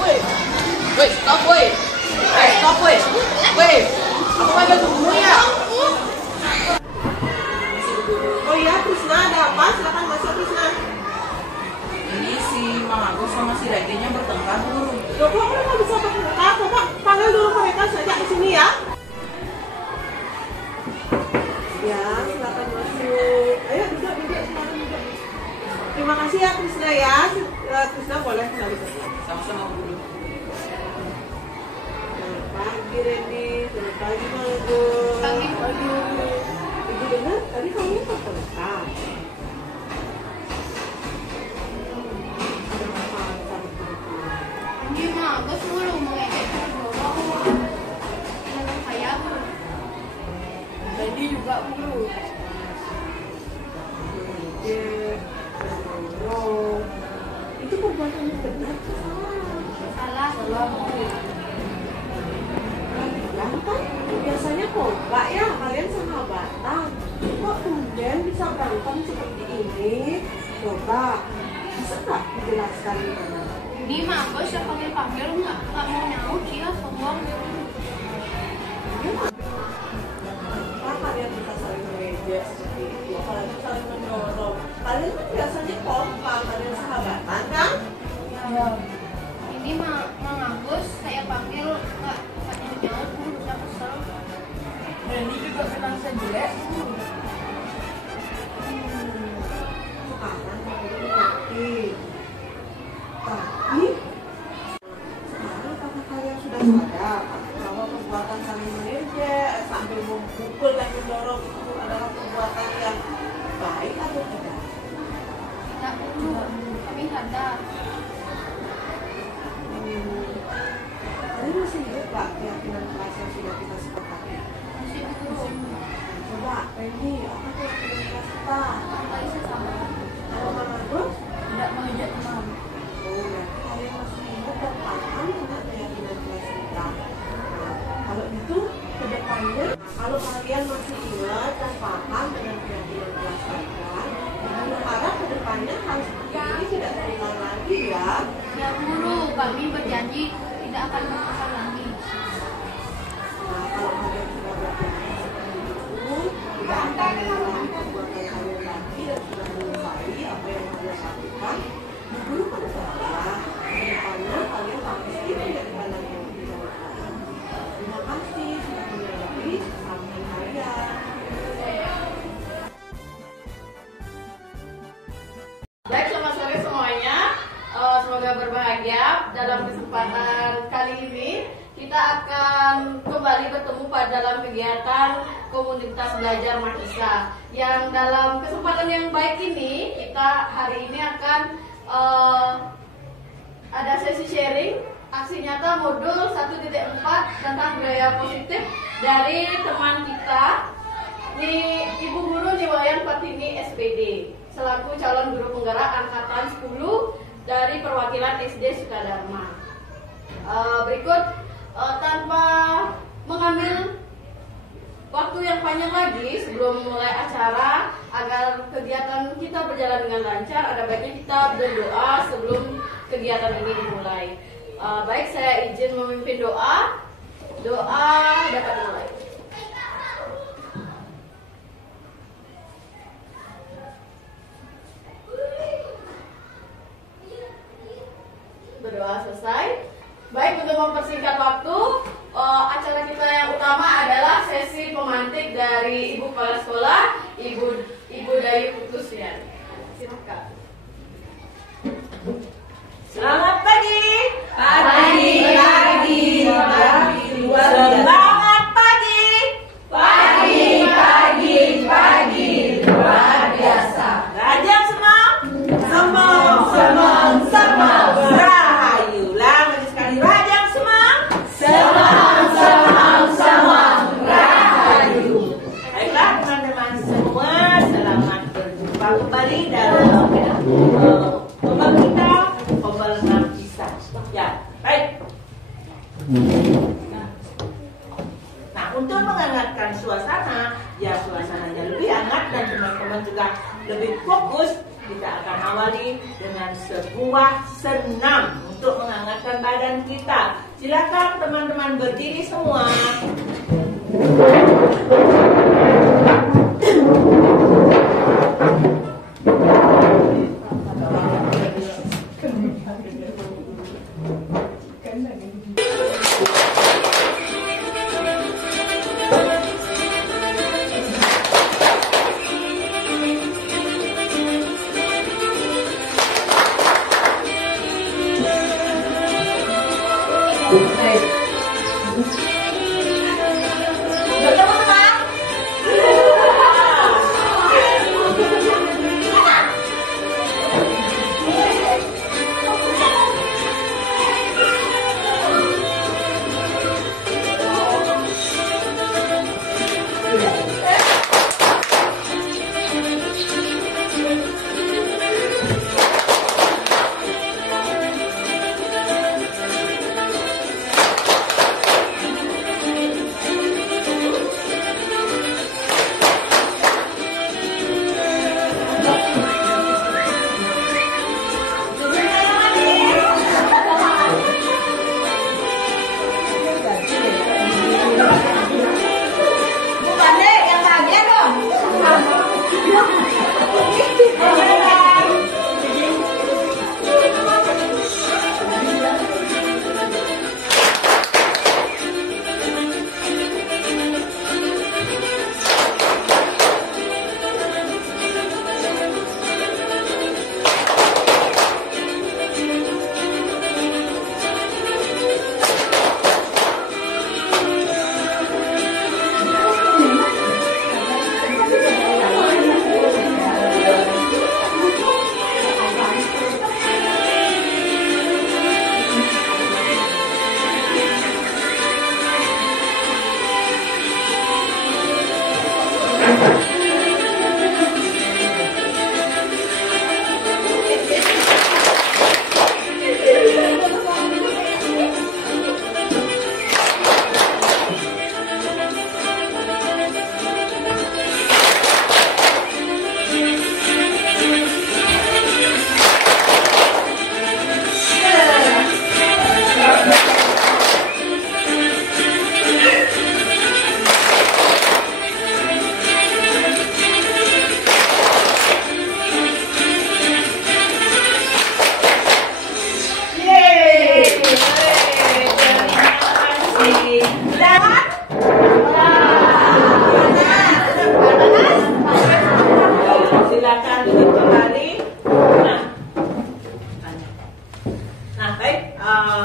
Woi, stop woi. Stop woi. Woi, aku panggil tunggu ya. Oh iya, Krisna ada apa? Silakan masuk Krisna. Ini si Mang Agus sama si Rajanya bertengkar dulu. Loh, kok mereka bisa bertengkar? Coba panggil dulu mereka saja di sini ya. Ya, silakan masuk. Ayo duduk, silakan duduk. Terima kasih ya Krisna ya. Krisna boleh kembali ke sini. Sama-sama dulu. Selamat pagi Randy, selamat pagi Mang Agus. Pagi. Ibu dengar tadi kamu bertengkar. Hindi ma, gusto mo lang mengekek ako. Talagang kaya ko. Randy juga guru. Itu perbuatan yang benar atau salah? Salah. Kan biasanya kompak ya, kalian sahabatan. Kok kemudian bisa berantem seperti ini? Coba, bisa nggak dijelaskan gimana? Hindi ma, bos siya panggil-panggil nggak mau nyaut siya, sombong. Kenapa kalian bisa saling mengejek seperti itu? Apalagi saling mendorong. Kalian kan biasanya kompak, kalian sahabatan kan? Hindi ma, Mang Agus, saya panggil nggak nyaut, saya kesel. Randy juga kenal saya jelek. Sekarang kalian mengerti. Tapi sekarang apakah kalian sudah sadar bahwa perbuatan saling mengejek sambil memukul dan mendorong itu adalah perbuatan yang baik atau tidak? Tidak perlu, kami sadar. Kalian masih ingat gak keyakinan kelas yang sudah kita sepakati? Masih guru. Coba, Randy, apa keyakinan kelas kita? Tadi saya sabar. Kalau Mang Agus? Tidak mengejek teman. Oh, berarti kalian masih ingat dan paham dengan keyakinan kelas kita. Nah, kalau itu ke depannya, kalau kalian masih ingat dan paham dengan keyakinan kelas kita, berharap ke depannya hal seperti ini tidak terulang lagi ya. Ya guru, kami berjanji tidak akan berulang lagi. Nah, kalau kalian sudah berjanji seperti itu, tidak akan mengulangi perbuatan kalian lagi dan sudah menyesali apa yang kalian lakukan, guru pada saya, ke depannya kalian pasti tidak dipandang yang tidak baik. Terima kasih sudah menyadari kesalahan kalian. Baik, selamat sore semuanya. Semoga berbahagia. Dalam kesempatan kali ini kita akan kembali bertemu pada dalam kegiatan komunitas belajar Makisa. Yang dalam kesempatan yang baik ini kita hari ini akan ada sesi sharing aksi nyata modul 1.4 tentang budaya positif dari teman kita Ibu Guru Niwayan Fatini SPD selaku calon guru penggerak angkatan 10 dari perwakilan SD Sukadharma. Berikut tanpa mengambil waktu yang panjang lagi sebelum mulai acara agar kegiatan kita berjalan dengan lancar, ada baiknya kita berdoa sebelum kegiatan ini dimulai. Baik, saya izin memimpin doa. Doa dapat dimulai. Berdoa selesai. Baik, untuk mempersingkat waktu, acara kita yang utama adalah sesi pemantik dari Ibu Kepala Sekolah, Ibu Dayu Putusyan. Silakan. Selamat pagi. Pagi. Semangat pagi. Pagi, luar biasa. Rajang semang. Rahayu. Lama sekali rajang semang. Rahayu. Baiklah teman-teman semua, selamat berjumpa kembali dalam lomba kita, lomba Makisa. Ya, baik. Nah, untuk menghangatkan suasana, ya suasananya lebih hangat dan teman-teman juga lebih fokus, kita akan awali dengan sebuah senam untuk menghangatkan badan. pelajaran kita. Silakan teman-teman berdiri semua.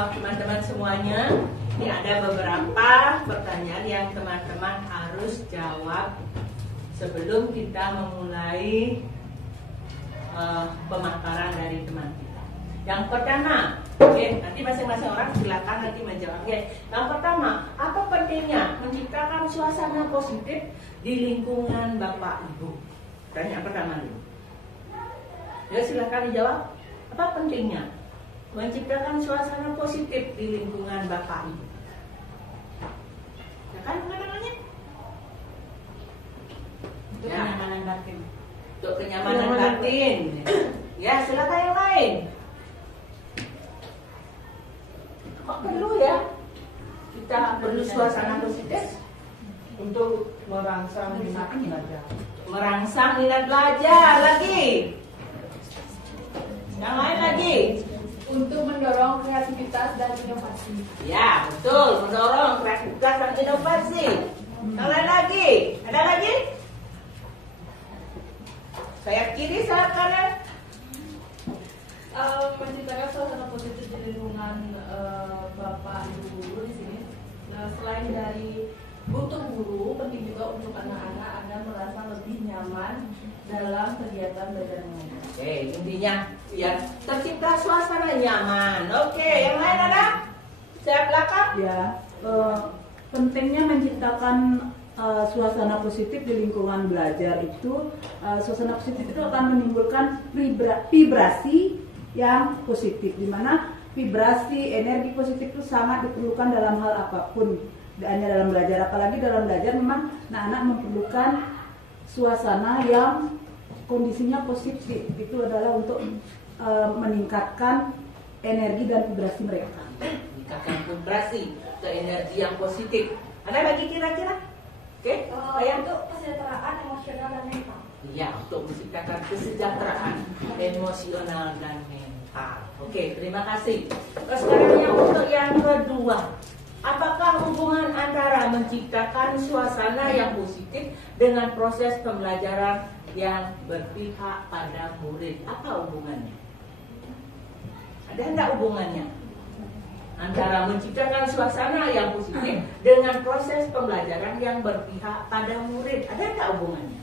Teman-teman semuanya, ini ada beberapa pertanyaan yang teman-teman harus jawab sebelum kita memulai pemaparan dari teman kita. Yang pertama, nanti masing-masing orang silakan nanti menjawab. Yang pertama, apa pentingnya menciptakan suasana positif di lingkungan Bapak Ibu? Tanya pertama dulu. Ya, silakan dijawab. Apa pentingnya menciptakan suasana positif di lingkungan Bapak Ibu? Ya kan namanya? Untuk kenyamanan batin. Untuk kenyamanan batin. Ya, silakan yang lain. Kok perlu ya? Kita perlu suasana positif Untuk merangsang minat belajar. merangsang minat belajar lagi. Yang lain lagi. Untuk mendorong kreativitas dan inovasi. Ya, betul, mendorong kreativitas dan inovasi. Yang lain lagi? Ada lagi? Sayap kiri, sayap kanan. Menciptakan suasana positif di lingkungan Bapak Ibu guru di sini. Selain dari untuk guru, penting juga untuk anak-anak agar merasa lebih nyaman dalam kegiatan belajar mengajar. Oke, intinya ya tercipta suasana nyaman. Oke, yang lain ada? Sayap belakang. Ya, pentingnya menciptakan suasana positif di lingkungan belajar itu, suasana positif itu akan menimbulkan vibrasi yang positif, di mana vibrasi energi positif itu sangat diperlukan dalam hal apapun, tidak hanya dalam belajar, apalagi dalam belajar memang anak-anak memerlukan suasana yang kondisinya positif. Itu adalah untuk meningkatkan energi dan vibrasi mereka. meningkatkan vibrasi ke energi yang positif. Ada lagi kira-kira? Oke, yang Untuk kesejahteraan emosional dan mental. iya, untuk menciptakan kesejahteraan emosional dan mental. Oke, terima kasih. Terus sekarang yang untuk yang kedua, apakah hubungan antara menciptakan suasana yang positif dengan proses pembelajaran yang berpihak pada murid? Apa hubungannya? Ada enggak hubungannya antara menciptakan suasana yang positif dengan proses pembelajaran yang berpihak pada murid? Ada enggak hubungannya?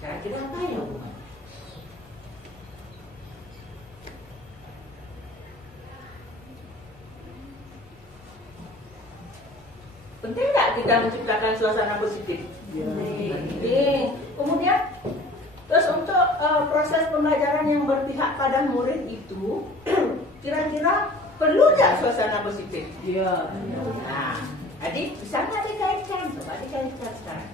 Kira-kira apa ya hubungannya? Penting nggak kita menciptakan suasana positif? Penting. Kemudian, terus untuk proses pembelajaran yang berpihak pada murid itu, kira-kira perlu nggak suasana positif? Iya. Nah, jadi bisa nggak dikaitkan? Coba dikaitkan sekarang.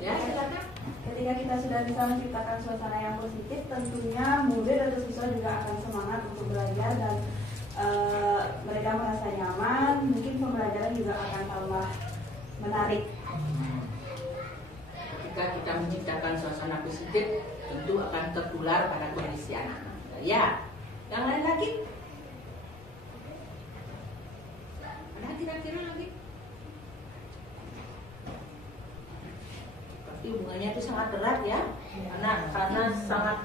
Ya, silakan. Ketika kita sudah bisa menciptakan suasana yang positif, tentunya murid atau siswa juga akan semangat untuk belajar dan mereka merasa nyaman. Mungkin pembelajaran juga akan tambah menarik. Ketika kita menciptakan suasana positif, tentu akan tertular pada kondisi anak-anak. Ya, yang lain lagi? Ada kira-kira lagi? Tapi hubungannya itu sangat erat ya, karena sangat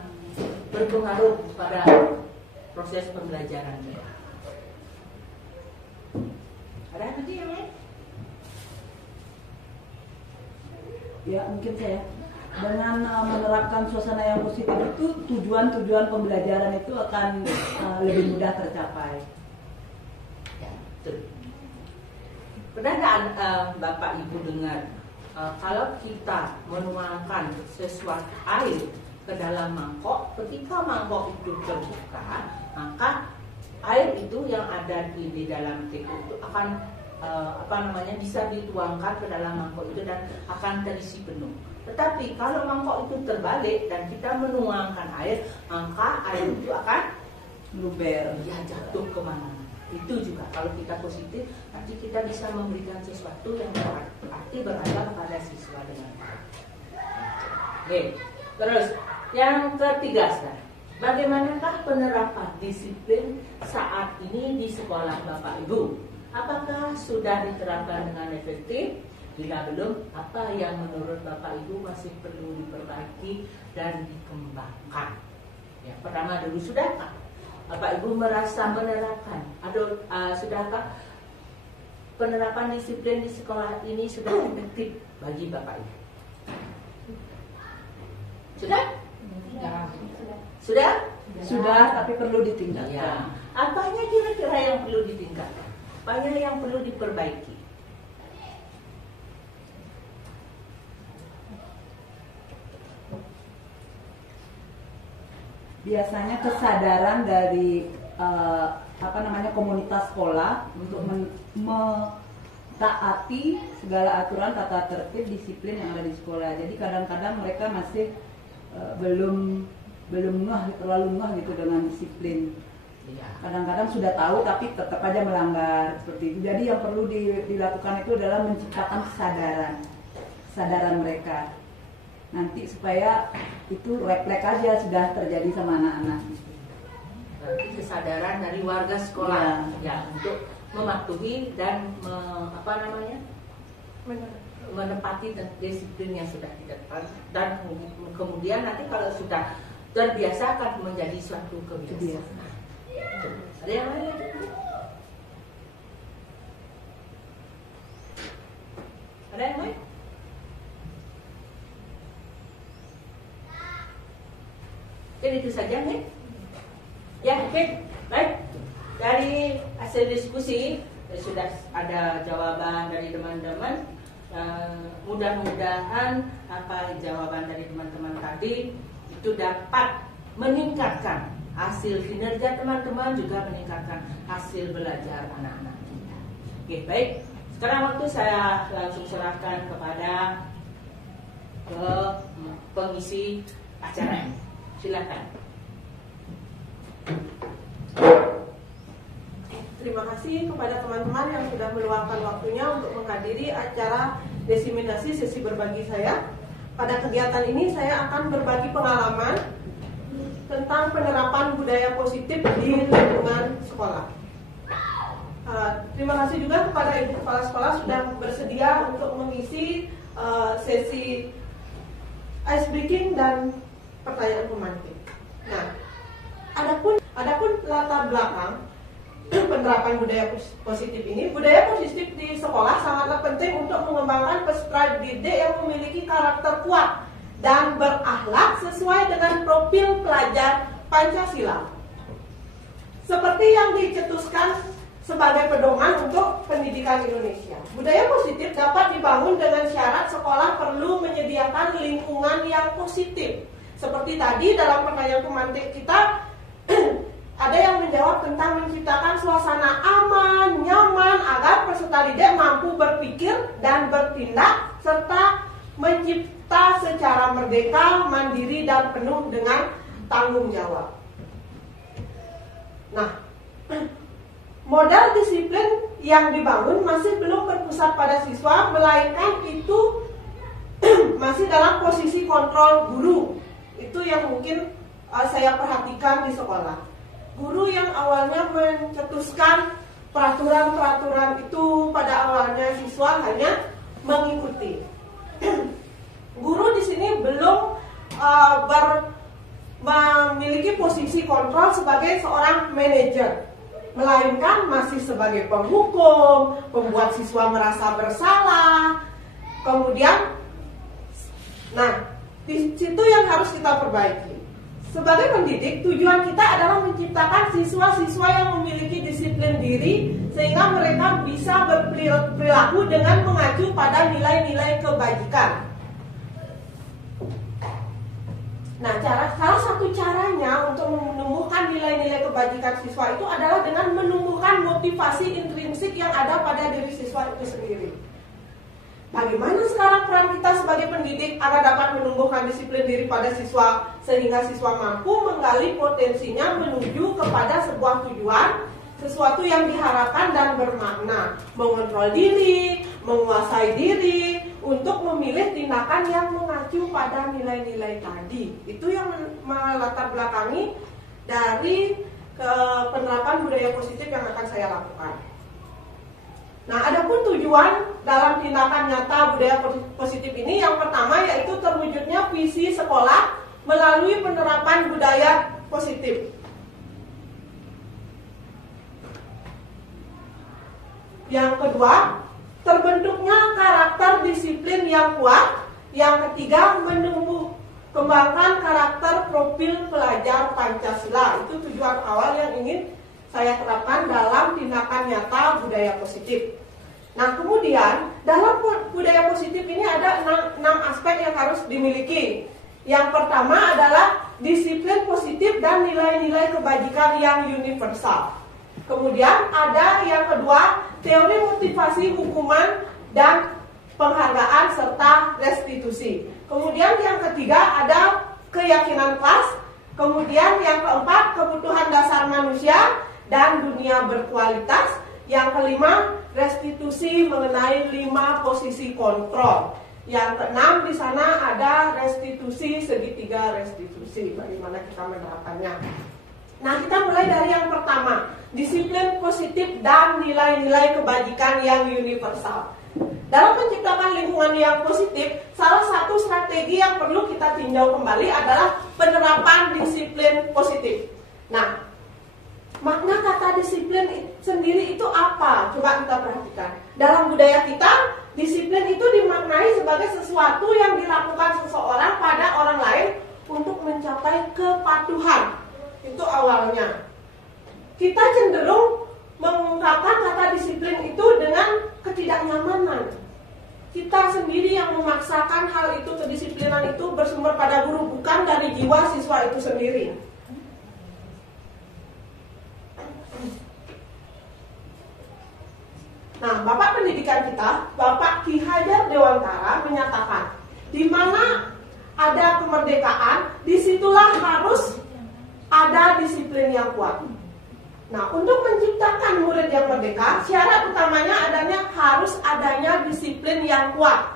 berpengaruh pada proses pembelajaran. Ada lagi yang lain? Ya, mungkin saya dengan menerapkan suasana yang positif itu tujuan-tujuan pembelajaran itu akan lebih mudah tercapai. Ya, betul. Pernah nggak Bapak Ibu dengar kalau kita menuangkan sesuatu air ke dalam mangkok, ketika mangkok itu terbuka, maka air itu yang ada di dalam teko itu akan bisa dituangkan ke dalam mangkok itu dan akan terisi penuh. Tetapi kalau mangkok itu terbalik dan kita menuangkan air, maka air itu akan Luber. ya jatuh kemana-mana. Itu juga kalau kita positif, nanti kita bisa memberikan sesuatu yang berarti beragam pada siswa dengan baik. Oke, terus yang ketiga sekarang, bagaimanakah penerapan disiplin saat ini di sekolah Bapak Ibu? Apakah sudah diterapkan dengan efektif? Bila belum, apa yang menurut Bapak Ibu masih perlu diperbaiki dan dikembangkan? Ya, pertama dulu, sudahkah Bapak Ibu merasa menerapkan? Sudahkah penerapan disiplin di sekolah ini sudah efektif bagi Bapak Ibu? Sudah? Sudah? Sudah, tapi perlu ditingkatkan. Ya. Apanya kira-kira yang perlu ditingkatkan? Apanya yang perlu diperbaiki? Biasanya kesadaran dari komunitas sekolah untuk mentaati segala aturan tata tertib disiplin yang ada di sekolah. Jadi kadang-kadang mereka masih belum terlalu ngeh gitu dengan disiplin. Kadang-kadang sudah tahu tapi tetap aja melanggar seperti itu. Jadi yang perlu dilakukan itu adalah menciptakan kesadaran mereka. Nanti supaya itu refleks aja sudah terjadi sama anak-anak. Berarti kesadaran dari warga sekolah ya untuk mematuhi dan menepati disiplin yang sudah ditetapkan, dan kemudian nanti kalau sudah terbiasa akan menjadi suatu kebiasaan. Ada yang lain lagi? Ada yang lain? Jadi itu saja nih. Ya, oke. Baik. Dari hasil diskusi sudah ada jawaban dari teman-teman. Mudah-mudahan jawaban dari teman-teman tadi itu dapat meningkatkan hasil kinerja teman-teman, juga meningkatkan hasil belajar anak-anak kita. Oke, baik. Sekarang waktu saya langsung serahkan kepada pengisi acara. Silakan. Terima kasih kepada teman-teman yang sudah meluangkan waktunya untuk menghadiri acara diseminasi sesi berbagi saya. Pada kegiatan ini saya akan berbagi pengalaman tentang penerapan budaya positif di lingkungan sekolah. Terima kasih juga kepada Ibu Kepala Sekolah sudah bersedia untuk mengisi sesi ice breaking dan pertanyaan pemantik. Nah, adapun latar belakang penerapan budaya positif ini, budaya positif di sekolah sangatlah penting untuk mengembangkan peserta didik yang memiliki karakter kuat dan berakhlak sesuai dengan profil pelajar Pancasila. Seperti yang dicetuskan sebagai pedoman untuk pendidikan Indonesia. Budaya positif dapat dibangun dengan syarat sekolah perlu menyediakan lingkungan yang positif. Seperti tadi dalam pertanyaan pemantik kita, ada yang menjawab tentang menciptakan suasana aman, nyaman, agar peserta didik mampu berpikir dan bertindak, serta mencipta secara merdeka, mandiri, dan penuh dengan tanggung jawab. Nah, modal disiplin yang dibangun masih belum berpusat pada siswa, melainkan itu masih dalam posisi kontrol guru. Itu yang mungkin saya perhatikan di sekolah. Guru yang awalnya mencetuskan peraturan-peraturan itu pada awalnya siswa hanya mengikuti. Guru di sini belum memiliki posisi kontrol sebagai seorang manajer, melainkan masih sebagai penghukum, membuat siswa merasa bersalah. Kemudian, nah, di situ yang harus kita perbaiki. Sebagai pendidik, tujuan kita adalah menciptakan siswa-siswa yang memiliki disiplin diri sehingga mereka bisa berperilaku dengan mengacu pada nilai-nilai kebajikan. Nah, salah satu caranya untuk menumbuhkan nilai-nilai kebajikan siswa itu adalah dengan menumbuhkan motivasi intrinsik yang ada pada diri siswa itu sendiri. Bagaimana sekarang peran kita sebagai pendidik agar dapat menumbuhkan disiplin diri pada siswa sehingga siswa mampu menggali potensinya menuju kepada sebuah tujuan, sesuatu yang diharapkan dan bermakna, mengontrol diri, menguasai diri, untuk memilih tindakan yang mengacu pada nilai-nilai tadi. Itu yang melatar belakangi dari penerapan budaya positif yang akan saya lakukan. Nah, adapun tujuan dalam tindakan nyata budaya positif ini, yang pertama yaitu terwujudnya visi sekolah melalui penerapan budaya positif. Yang kedua, terbentuknya karakter disiplin yang kuat. Yang ketiga, menumbuh kembangkan karakter profil pelajar Pancasila. Itu tujuan awal yang ingin saya terapkan dalam tindakan nyata budaya positif. Nah, kemudian dalam budaya positif ini ada 6 aspek yang harus dimiliki. Yang pertama adalah disiplin positif dan nilai-nilai kebajikan yang universal. Kemudian ada yang kedua, teori motivasi hukuman dan penghargaan serta restitusi. Kemudian yang ketiga ada keyakinan kelas. Kemudian yang keempat, kebutuhan dasar manusia dan dunia berkualitas. Yang kelima, restitusi mengenai 5 posisi kontrol. Yang keenam, di sana ada restitusi segitiga restitusi. Bagaimana kita menerapkannya? Nah, kita mulai dari yang pertama, disiplin positif dan nilai-nilai kebajikan yang universal. Dalam menciptakan lingkungan yang positif, salah satu strategi yang perlu kita tinjau kembali adalah penerapan disiplin positif. Nah, makna kata disiplin sendiri itu apa? Coba kita perhatikan. Dalam budaya kita, disiplin itu dimaknai sebagai sesuatu yang dilakukan seseorang pada orang lain untuk mencapai kepatuhan. Itu awalnya. Kita cenderung mengungkapkan kata disiplin itu dengan ketidaknyamanan. Kita sendiri yang memaksakan hal itu, kedisiplinan itu bersumber pada guru, bukan dari jiwa siswa itu sendiri. Nah, Bapak Pendidikan kita, Bapak Ki Hajar Dewantara menyatakan, di mana ada kemerdekaan, disitulah harus ada disiplin yang kuat. Nah, untuk menciptakan murid yang merdeka, syarat utamanya harus adanya disiplin yang kuat.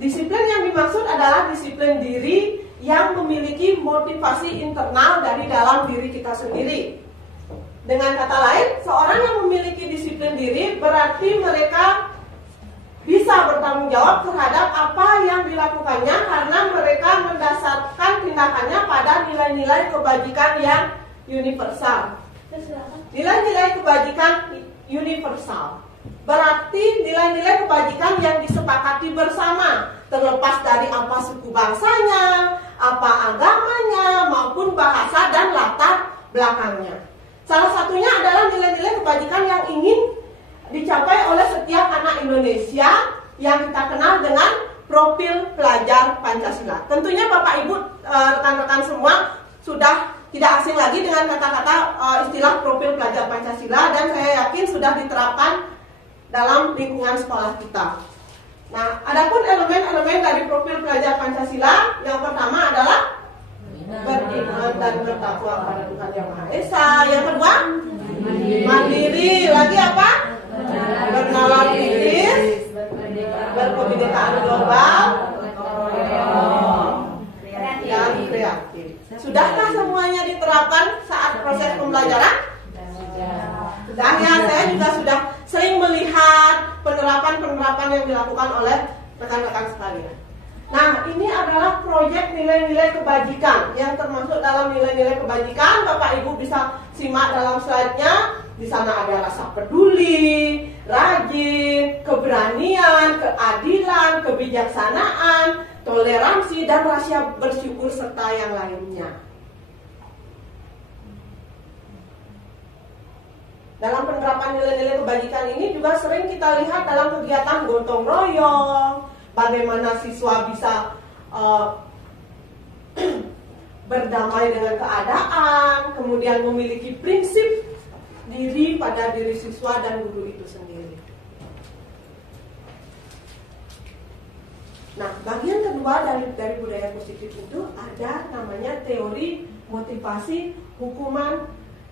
Disiplin yang dimaksud adalah disiplin diri yang memiliki motivasi internal dari dalam diri kita sendiri. Dengan kata lain, seorang yang memiliki disiplin diri berarti mereka bisa bertanggung jawab terhadap apa yang dilakukannya karena mereka mendasarkan tindakannya pada nilai-nilai kebajikan yang universal. Nilai-nilai kebajikan universal berarti nilai-nilai kebajikan yang disepakati bersama, terlepas dari apa suku bangsanya, apa agamanya, maupun bahasa dan latar belakangnya. Salah satunya adalah nilai-nilai kebajikan yang ingin dicapai oleh setiap anak Indonesia yang kita kenal dengan profil pelajar Pancasila. Tentunya Bapak Ibu, rekan-rekan semua sudah tidak asing lagi dengan kata-kata istilah profil pelajar Pancasila, dan saya yakin sudah diterapkan dalam lingkungan sekolah kita. Nah, adapun elemen-elemen dari profil pelajar Pancasila, yang pertama adalah beriman dan bertakwa kepada Tuhan Yang Maha Esa. Yang kedua, mandiri. Lagi apa? Bernalar kritis, berkebinekaan global, dan kreatif. Sudahkah semuanya diterapkan saat proses pembelajaran? Sudah ya, saya juga sudah sering melihat penerapan-penerapan yang dilakukan oleh rekan-rekan sekalian. Nah, ini adalah proyek nilai-nilai kebajikan yang termasuk dalam nilai-nilai kebajikan. Bapak Ibu bisa simak dalam slide-nya. Di sana ada rasa peduli, rajin, keberanian, keadilan, kebijaksanaan, toleransi, dan rasa bersyukur serta yang lainnya. Dalam penerapan nilai-nilai kebajikan ini juga sering kita lihat dalam kegiatan gotong royong, bagaimana siswa bisa berdamai dengan keadaan, kemudian memiliki prinsip diri pada diri siswa dan guru itu sendiri. Nah, bagian kedua dari budaya positif itu ada namanya teori motivasi, hukuman,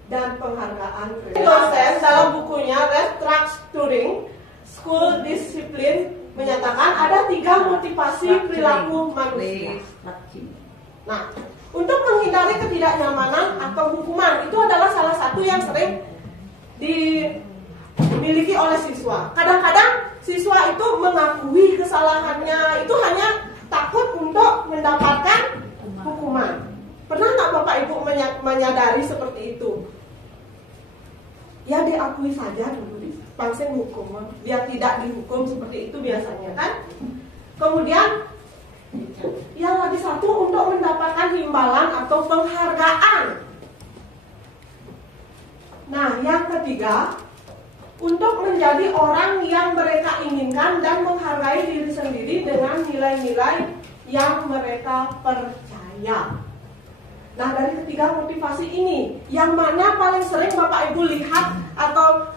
dan penghargaan. Dosen dalam bukunya Restructuring School Discipline menyatakan ada 3 motivasi perilaku manusia. Nah, untuk menghindari ketidaknyamanan atau hukuman, itu adalah salah satu yang sering dimiliki oleh siswa. Kadang-kadang siswa itu mengakui kesalahannya, itu hanya takut untuk mendapatkan hukuman. Pernah nggak Bapak Ibu menyadari seperti itu? Ya diakui saja dulu, langsung hukum, biar tidak dihukum, seperti itu biasanya kan. Kemudian yang lagi satu untuk mendapatkan imbalan atau penghargaan. Nah, yang ketiga, untuk menjadi orang yang mereka inginkan dan menghargai diri sendiri dengan nilai-nilai yang mereka percaya. Nah, dari ketiga motivasi ini, yang mana paling sering Bapak Ibu lihat atau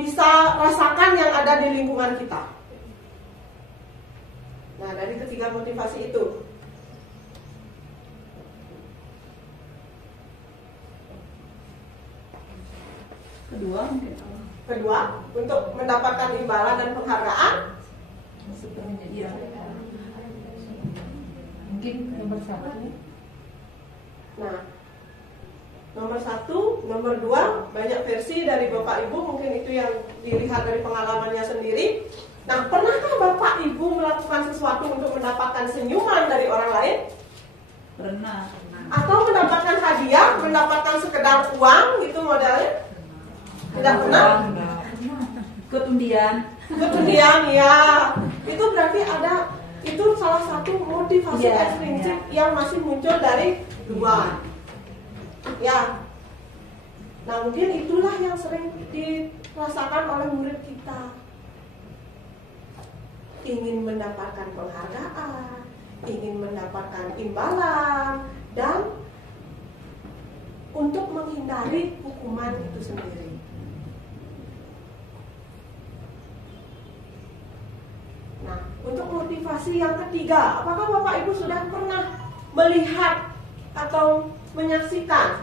bisa rasakan yang ada di lingkungan kita? Nah, dari ketiga motivasi itu, kedua untuk mendapatkan imbalan dan penghargaan. Mungkin nomor 1. Nah, nomor 1, nomor 2 banyak versi dari Bapak Ibu, mungkin itu yang dilihat dari pengalamannya sendiri. Nah, pernahkah Bapak Ibu melakukan sesuatu untuk mendapatkan senyuman dari orang lain? Pernah. Atau mendapatkan hadiah, mendapatkan sekedar uang gitu modelnya? Tidak pernah? Ikut undian. Ikut undian, ya. Itu berarti ada, itu salah satu motivasi ekstrinsik yang masih muncul dari luar. Ya. Nah, mungkin itulah yang sering dirasakan oleh murid kita. Ingin mendapatkan penghargaan, ingin mendapatkan imbalan, dan untuk menghindari hukuman itu sendiri. Untuk motivasi yang ketiga, apakah Bapak Ibu sudah pernah melihat atau menyaksikan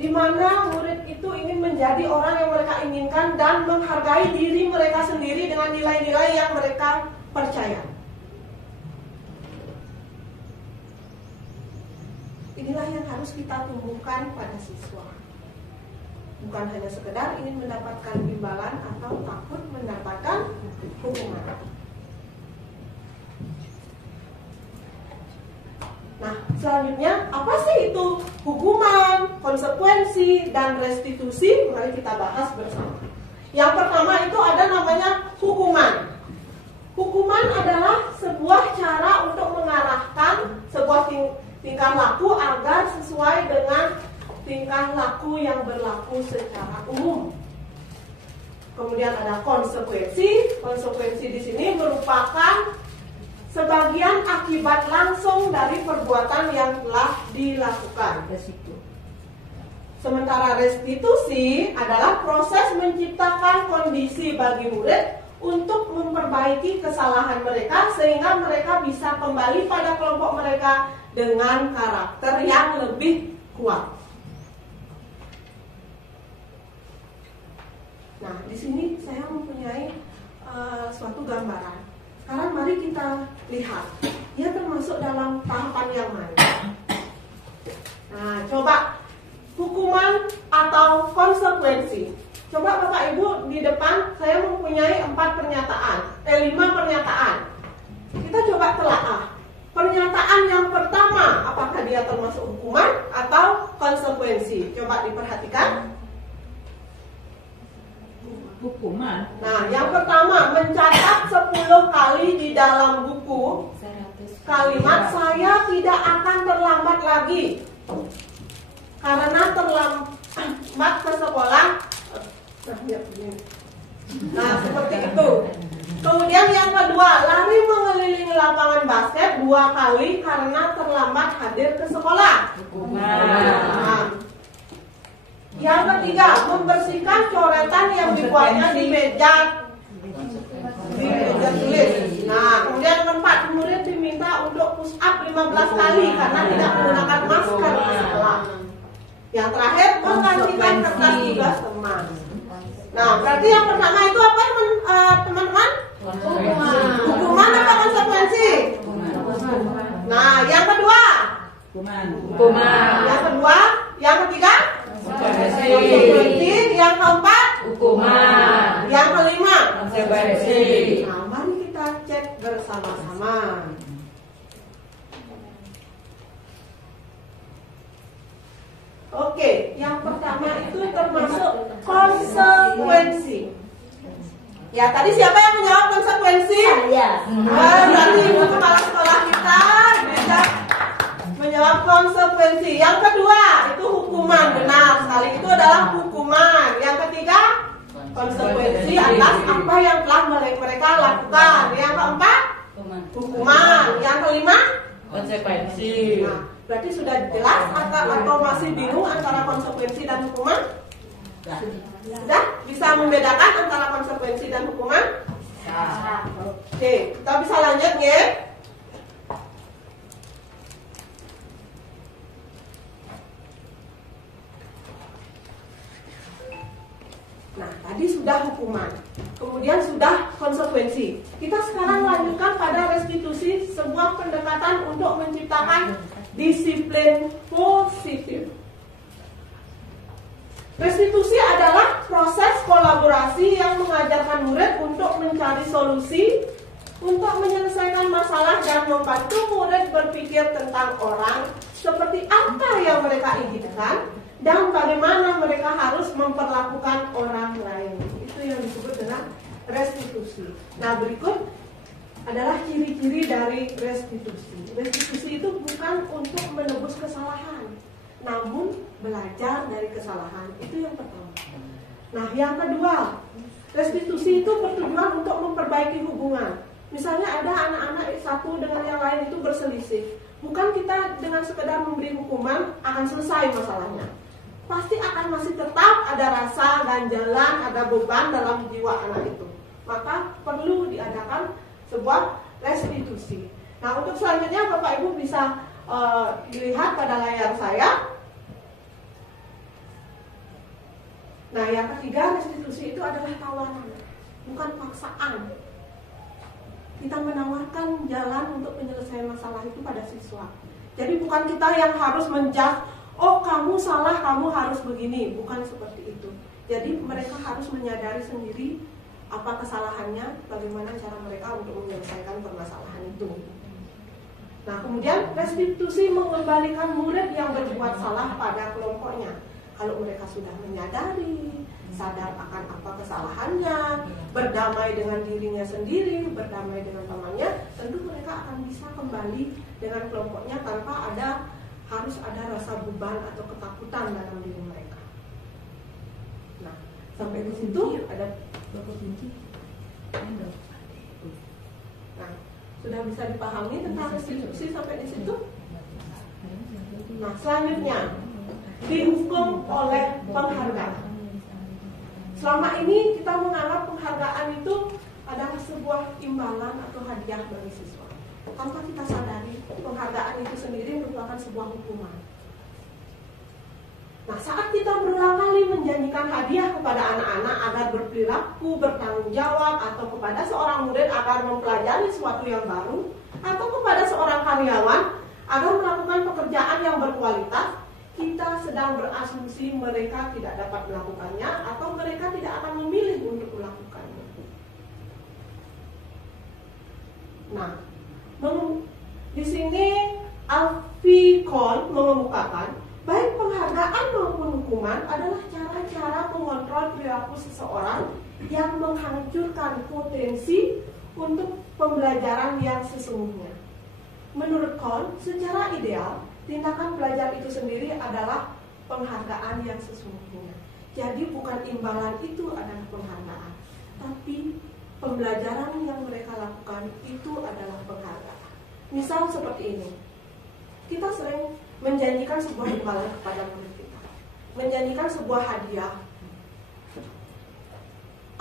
di mana murid itu ingin menjadi orang yang mereka inginkan dan menghargai diri mereka sendiri dengan nilai-nilai yang mereka percaya? Inilah yang harus kita tumbuhkan pada siswa. Bukan hanya sekedar ingin mendapatkan imbalan atau takut mendapatkan hukuman. Nah, selanjutnya apa sih itu hukuman, konsekuensi, dan restitusi? Mari kita bahas bersama. Yang pertama itu ada namanya hukuman. Hukuman adalah sebuah cara untuk mengarahkan sebuah tingkah laku agar sesuai dengan tingkah laku yang berlaku secara umum. Kemudian ada konsekuensi. Konsekuensi di sini merupakan sebagian akibat langsung dari perbuatan yang telah dilakukan. Sementara restitusi adalah proses menciptakan kondisi bagi murid untuk memperbaiki kesalahan mereka sehingga mereka bisa kembali pada kelompok mereka dengan karakter yang lebih kuat. Nah, di sini saya mempunyai suatu gambaran. Sekarang mari kita lihat, dia termasuk dalam tahapan yang mana. Nah, coba hukuman atau konsekuensi. Coba Bapak Ibu di depan saya mempunyai 5 pernyataan. Kita coba telaah. Pernyataan yang pertama, apakah dia termasuk hukuman atau konsekuensi? Coba diperhatikan. Hukuman. Nah, yang pertama, mencatat 10 kali di dalam buku kalimat "saya tidak akan terlambat lagi" karena terlambat ke sekolah. Nah, seperti itu. Kemudian yang kedua, lari mengelilingi lapangan basket 2 kali karena terlambat hadir ke sekolah. Nah, yang ketiga, membersihkan coretan yang dibuatnya di meja tulis. Nah, kemudian keempat, murid diminta untuk push up 15 kali karena tidak menggunakan masker di sekolah. Yang terakhir, menggantikan kertas tugas teman. Nah, berarti yang pertama itu apa, teman-teman? Hukuman atau konsekuensi? Nah, yang kedua? Hukuman. Yang kedua? Yang ketiga? Konsekuensi. Yang keempat? Hukuman. Yang kelima? Konsekuensi. Nah, mari kita cek bersama-sama. Oke, yang pertama itu termasuk konsekuensi. Ya, tadi siapa yang menjawab konsekuensi? Saya. Berarti ibu kepala sekolah kita bisa menjawab konsekuensi. Yang kedua itu hukuman, benar sekali, itu adalah hukuman. Yang ketiga konsekuensi atas apa yang telah mereka lakukan. Yang keempat hukuman. Yang kelima konsekuensi. Nah, berarti sudah jelas atau masih bingung antara konsekuensi dan hukuman? Sudah bisa membedakan antara konsekuensi dan hukuman? Oke, kita bisa lanjut ya. Nah, tadi sudah hukuman, kemudian sudah konsekuensi. Kita sekarang lanjutkan pada restitusi, sebuah pendekatan untuk menciptakan disiplin positif. Restitusi adalah proses kolaborasi yang mengajarkan murid untuk mencari solusi, untuk menyelesaikan masalah dan membantu murid berpikir tentang orang seperti apa yang mereka inginkan dan bagaimana mereka harus memperlakukan orang lain. Itu yang disebut dengan restitusi. Nah, berikut adalah ciri-ciri dari restitusi. Restitusi itu bukan untuk menebus kesalahan, namun belajar dari kesalahan. Itu yang pertama. Nah, yang kedua, restitusi itu bertujuan untuk memperbaiki hubungan. Misalnya ada anak-anak satu dengan yang lain itu berselisih. Bukan kita dengan sekedar memberi hukuman akan selesai masalahnya. Pasti akan masih tetap ada rasa ganjalan, ada beban dalam jiwa anak itu. Maka perlu diadakan sebuah restitusi. Nah, untuk selanjutnya Bapak Ibu bisa dilihat pada layar saya. Nah, yang ketiga, restitusi itu adalah tawaran, bukan paksaan. Kita menawarkan jalan untuk penyelesaian masalah itu pada siswa. Jadi bukan kita yang harus menjudge, oh kamu salah, kamu harus begini. Bukan seperti itu. Jadi mereka harus menyadari sendiri apa kesalahannya, bagaimana cara mereka untuk menyelesaikan permasalahan itu. Nah, kemudian restitusi mengembalikan murid yang berbuat salah pada kelompoknya. Kalau mereka sudah menyadari, sadar akan apa kesalahannya, berdamai dengan dirinya sendiri, berdamai dengan temannya, tentu mereka akan bisa kembali dengan kelompoknya tanpa harus ada rasa beban atau ketakutan dalam diri mereka. Nah, sampai di situ ada baku kunci. Nah, sudah bisa dipahami tentang restitusi sampai di situ? Nah, selanjutnya dihukum oleh penghargaan. Selama ini kita menganggap penghargaan itu adalah sebuah imbalan atau hadiah bagi siswa. Tanpa kita sadari, penghargaan itu sendiri merupakan sebuah hukuman. Nah, saat kita berulang kali menjanjikan hadiah kepada anak-anak agar berperilaku, bertanggung jawab, atau kepada seorang murid agar mempelajari sesuatu yang baru, atau kepada seorang karyawan agar melakukan pekerjaan yang berkualitas, kita sedang berasumsi mereka tidak dapat melakukannya atau mereka tidak akan memilih untuk melakukannya. Nah, di sini Alfie Kohn mengemukakan baik penghargaan maupun hukuman adalah cara-cara mengontrol perilaku seseorang yang menghancurkan potensi untuk pembelajaran yang sesungguhnya. Menurut Kohn, secara ideal tindakan belajar itu sendiri adalah penghargaan yang sesungguhnya. Jadi bukan imbalan itu adalah penghargaan, tapi pembelajaran yang mereka lakukan itu adalah penghargaan. Misal seperti ini, kita sering menjanjikan sebuah imbalan kepada murid kita, menjanjikan sebuah hadiah.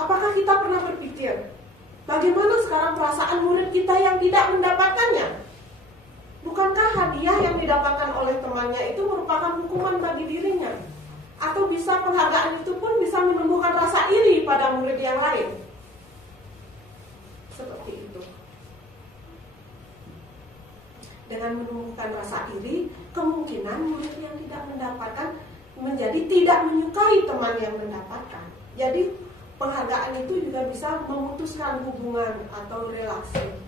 Apakah kita pernah berpikir, bagaimana sekarang perasaan murid kita yang tidak mendapatkannya? Bukankah hadiah yang didapatkan oleh temannya itu merupakan hukuman bagi dirinya? Atau bisa penghargaan itu pun bisa menumbuhkan rasa iri pada murid yang lain? Seperti itu. Dengan menumbuhkan rasa iri, kemungkinan murid yang tidak mendapatkan menjadi tidak menyukai teman yang mendapatkan. Jadi penghargaan itu juga bisa memutuskan hubungan atau relasi.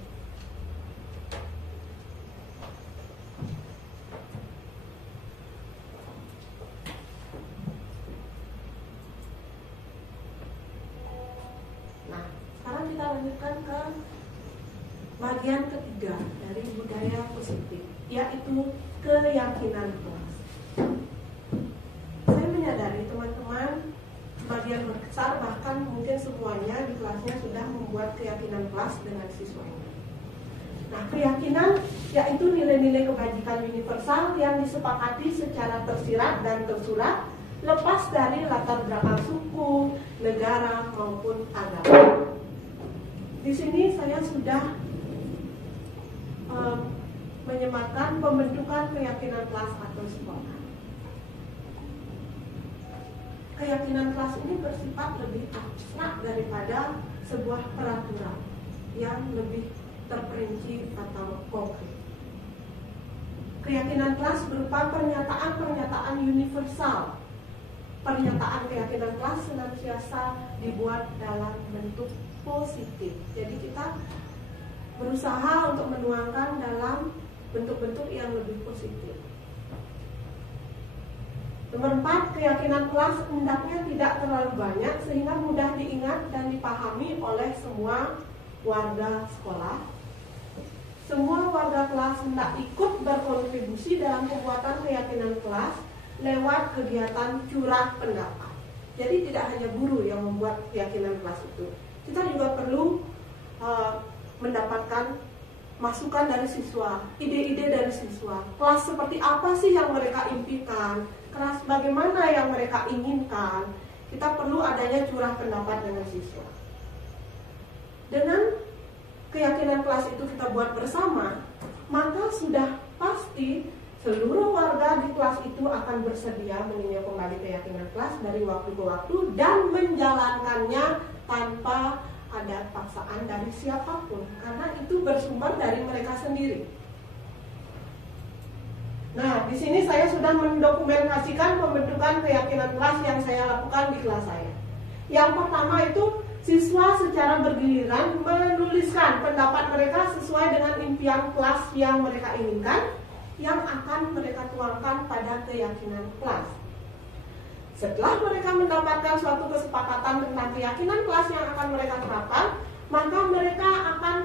Kita lanjutkan ke bagian ketiga dari budaya positif, yaitu keyakinan kelas. Saya menyadari teman-teman sebagian besar bahkan mungkin semuanya di kelasnya sudah membuat keyakinan kelas dengan siswanya. Nah, keyakinan yaitu nilai-nilai kebajikan universal yang disepakati secara tersirat dan tersurat, lepas dari latar belakang suku, negara maupun agama. Di sini saya sudah menyematkan pembentukan keyakinan kelas atau sekolah. Keyakinan kelas ini bersifat lebih abstrak daripada sebuah peraturan yang lebih terperinci atau konkret. Keyakinan kelas berupa pernyataan-pernyataan universal. Pernyataan keyakinan kelas senantiasa dibuat dalam bentuk positif. Jadi kita berusaha untuk menuangkan dalam bentuk-bentuk yang lebih positif. Nomor 4, keyakinan kelas hendaknya tidak terlalu banyak sehingga mudah diingat dan dipahami oleh semua warga sekolah. Semua warga kelas hendak ikut berkontribusi dalam pembuatan keyakinan kelas lewat kegiatan curah pendapat. Jadi tidak hanya guru yang membuat keyakinan kelas itu. Kita juga perlu mendapatkan masukan dari siswa, ide-ide dari siswa. Kelas seperti apa sih yang mereka impikan? Kelas bagaimana yang mereka inginkan? Kita perlu adanya curah pendapat dengan siswa. Dengan keyakinan kelas itu kita buat bersama, maka sudah pasti seluruh warga di kelas itu akan bersedia meninjau kembali keyakinan kelas dari waktu ke waktu dan menjalankannya tanpa ada paksaan dari siapapun, karena itu bersumber dari mereka sendiri. Nah, di sini saya sudah mendokumentasikan pembentukan keyakinan kelas yang saya lakukan di kelas saya. Yang pertama itu siswa secara bergiliran menuliskan pendapat mereka sesuai dengan impian kelas yang mereka inginkan, yang akan mereka tuangkan pada keyakinan kelas. Setelah mereka mendapatkan suatu kesepakatan tentang keyakinan kelas yang akan mereka terapkan, maka mereka akan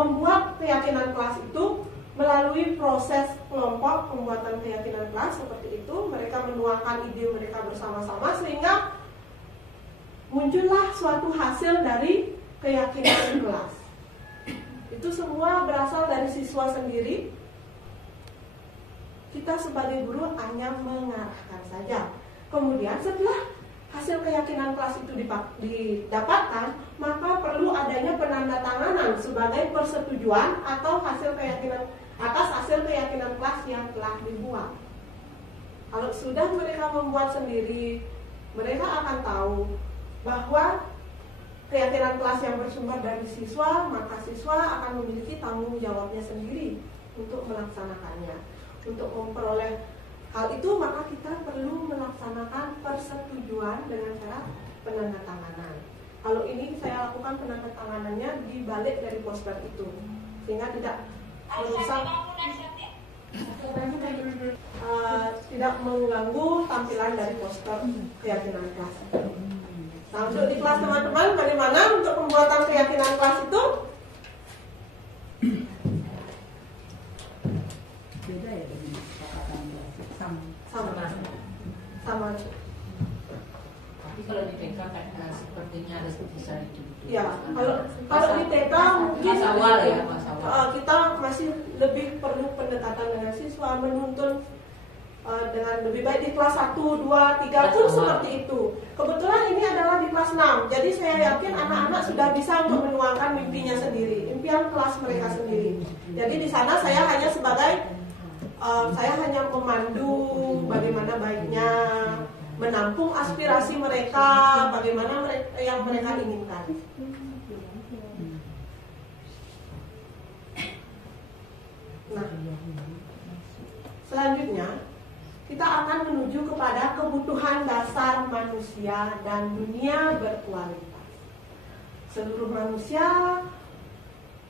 membuat keyakinan kelas itu melalui proses kelompok pembuatan keyakinan kelas seperti itu. Mereka menuangkan ide mereka bersama-sama sehingga muncullah suatu hasil dari keyakinan kelas. Itu semua berasal dari siswa sendiri. Kita sebagai guru hanya mengarahkan saja. Kemudian setelah hasil keyakinan kelas itu didapatkan, maka perlu adanya penandatanganan sebagai persetujuan atau hasil keyakinan atas hasil keyakinan kelas yang telah dibuat. Kalau sudah mereka membuat sendiri, mereka akan tahu bahwa keyakinan kelas yang bersumber dari siswa, maka siswa akan memiliki tanggung jawabnya sendiri untuk melaksanakannya. Untuk memperoleh hal itu, maka kita perlu melaksanakan persetujuan dengan cara penandatanganan. Kalau ini saya lakukan penandatanganannya di balik dari poster itu, sehingga tidak merusak, tidak mengganggu tampilan dari poster keyakinan kelas. Nah, untuk di kelas teman-teman, bagaimana untuk pembuatan keyakinan kelas itu? Beda ya dengan kesepakatan sama. Tapi kalau di TK kan sepertinya ada bisa itu. Ya, kalau di TK mungkin pas awal ya, kita masih lebih perlu pendekatan dengan siswa, menuntun dengan lebih baik di kelas 1, 2, 3 pun seperti itu. Kebetulan ini adalah di kelas 6, jadi saya yakin anak-anak sudah bisa untuk menuangkan mimpinya sendiri, impian kelas mereka sendiri. Jadi di sana saya hanya sebagai saya hanya memandu bagaimana baiknya, menampung aspirasi mereka, bagaimana yang mereka inginkan. Nah, selanjutnya kita akan menuju kepada kebutuhan dasar manusia dan dunia berkualitas. Seluruh manusia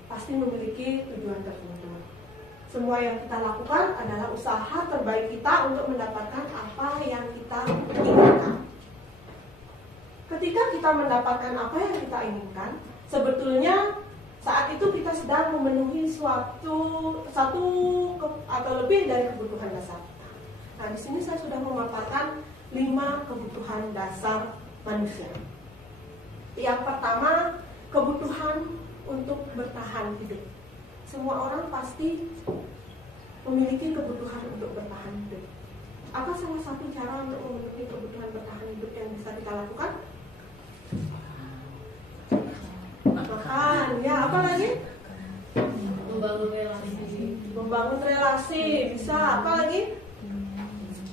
pasti memiliki tujuan tertentu. Semua yang kita lakukan adalah usaha terbaik kita untuk mendapatkan apa yang kita inginkan. Ketika kita mendapatkan apa yang kita inginkan, sebetulnya saat itu kita sedang memenuhi satu atau lebih dari kebutuhan dasar kita. Nah, di sini saya sudah memaparkan 5 kebutuhan dasar manusia. Yang pertama, kebutuhan untuk bertahan hidup. Semua orang pasti memiliki kebutuhan untuk bertahan hidup. Apa salah satu cara untuk memenuhi kebutuhan bertahan hidup yang bisa kita lakukan? Makan, ya, apa lagi? Membangun relasi. Membangun relasi, bisa. Apa lagi?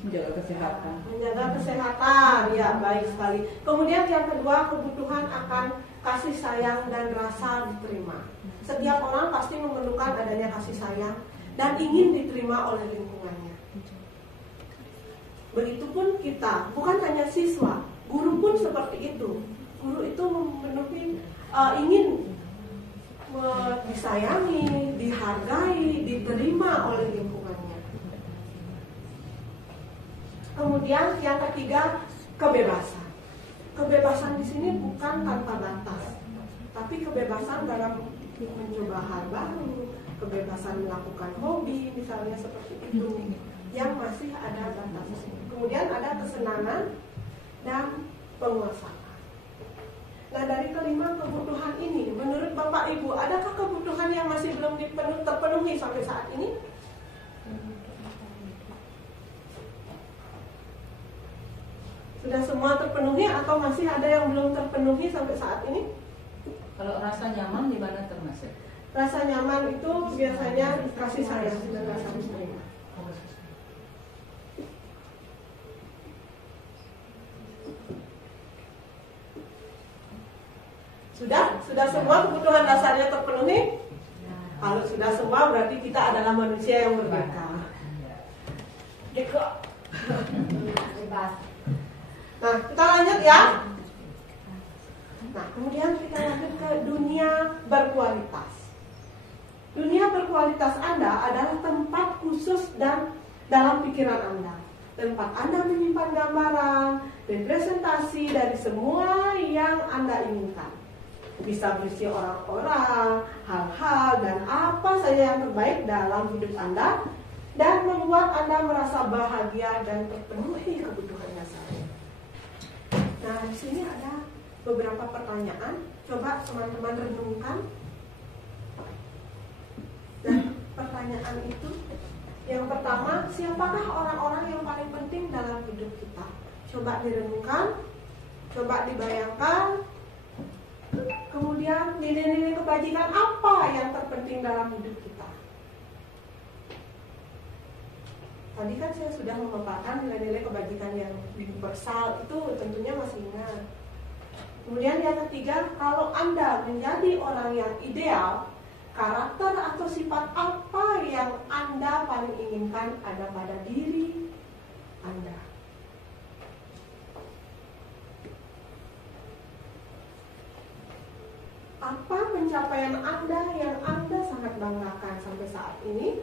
menjaga kesehatan. Menjaga kesehatan, ya, baik sekali. Kemudian yang kedua, kebutuhan akan kasih sayang dan rasa diterima. Setiap orang pasti memerlukan adanya kasih sayang dan ingin diterima oleh lingkungannya. Begitupun kita, bukan hanya siswa, guru pun seperti itu. Guru itu memenuhi ingin disayangi, dihargai, diterima oleh lingkungannya. Kemudian yang ketiga, kebebasan. Kebebasan di sini bukan tanpa batas, tapi kebebasan dalam mencoba hal baru, kebebasan melakukan hobi, misalnya seperti itu, yang masih ada batasnya. Kemudian ada kesenangan dan penguasaan. Nah, dari kelima kebutuhan ini, menurut Bapak Ibu, adakah kebutuhan yang masih belum terpenuhi sampai saat ini? Sudah semua terpenuhi atau masih ada yang belum terpenuhi sampai saat ini? Kalau rasa nyaman di mana teman? Mas. Rasa nyaman itu biasanya kasih sayang dan rasa diterima. Sudah semua kebutuhan dasarnya terpenuhi? Kalau sudah semua berarti kita adalah manusia yang merdeka. Nah, kita lanjut ya. Nah, kemudian kita lanjut ke dunia berkualitas. Dunia berkualitas Anda adalah tempat khusus dan dalam pikiran Anda. Tempat Anda menyimpan gambaran, representasi dari semua yang Anda inginkan. Bisa berisi orang-orang, hal-hal, dan apa saja yang terbaik dalam hidup Anda dan membuat Anda merasa bahagia dan terpenuhi kebutuhan dasarnya. Nah, di sini ada beberapa pertanyaan. Coba teman-teman renungkan. Dan pertanyaan itu, yang pertama, siapakah orang-orang yang paling penting dalam hidup kita? Coba direnungkan, coba dibayangkan. Kemudian nilai-nilai kebajikan apa yang terpenting dalam hidup kita? Tadi kan saya sudah memaparkan nilai-nilai kebajikan yang universal, itu tentunya masih ingat. Kemudian yang ketiga, kalau Anda menjadi orang yang ideal, karakter atau sifat apa yang Anda paling inginkan ada pada diri Anda? Apa pencapaian Anda yang Anda sangat banggakan sampai saat ini?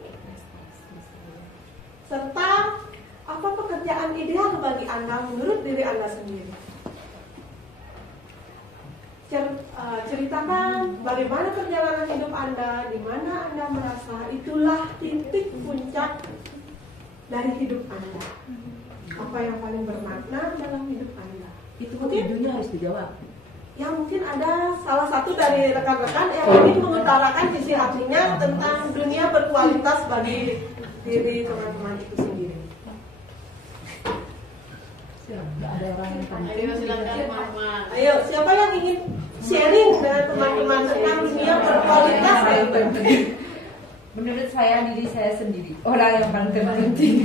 Serta apa pekerjaan ideal bagi Anda menurut diri Anda sendiri? Ceritakan bagaimana perjalanan hidup Anda, di mana Anda merasa itulah titik puncak dari hidup Anda. Apa yang paling bermakna dalam hidup Anda? Itu judulnya harus dijawab. Ya, mungkin ada salah satu dari rekan-rekan yang ingin mengutarakan sisi hatinya tentang dunia berkualitas bagi diri teman-teman itu sendiri. Ada orang yang penting. Ayo silakan Mama. Ayo, siapa yang ingin sharing dengan teman-teman tentang dunia berkualitas yang penting? Menurut saya diri saya sendiri orang yang paling penting.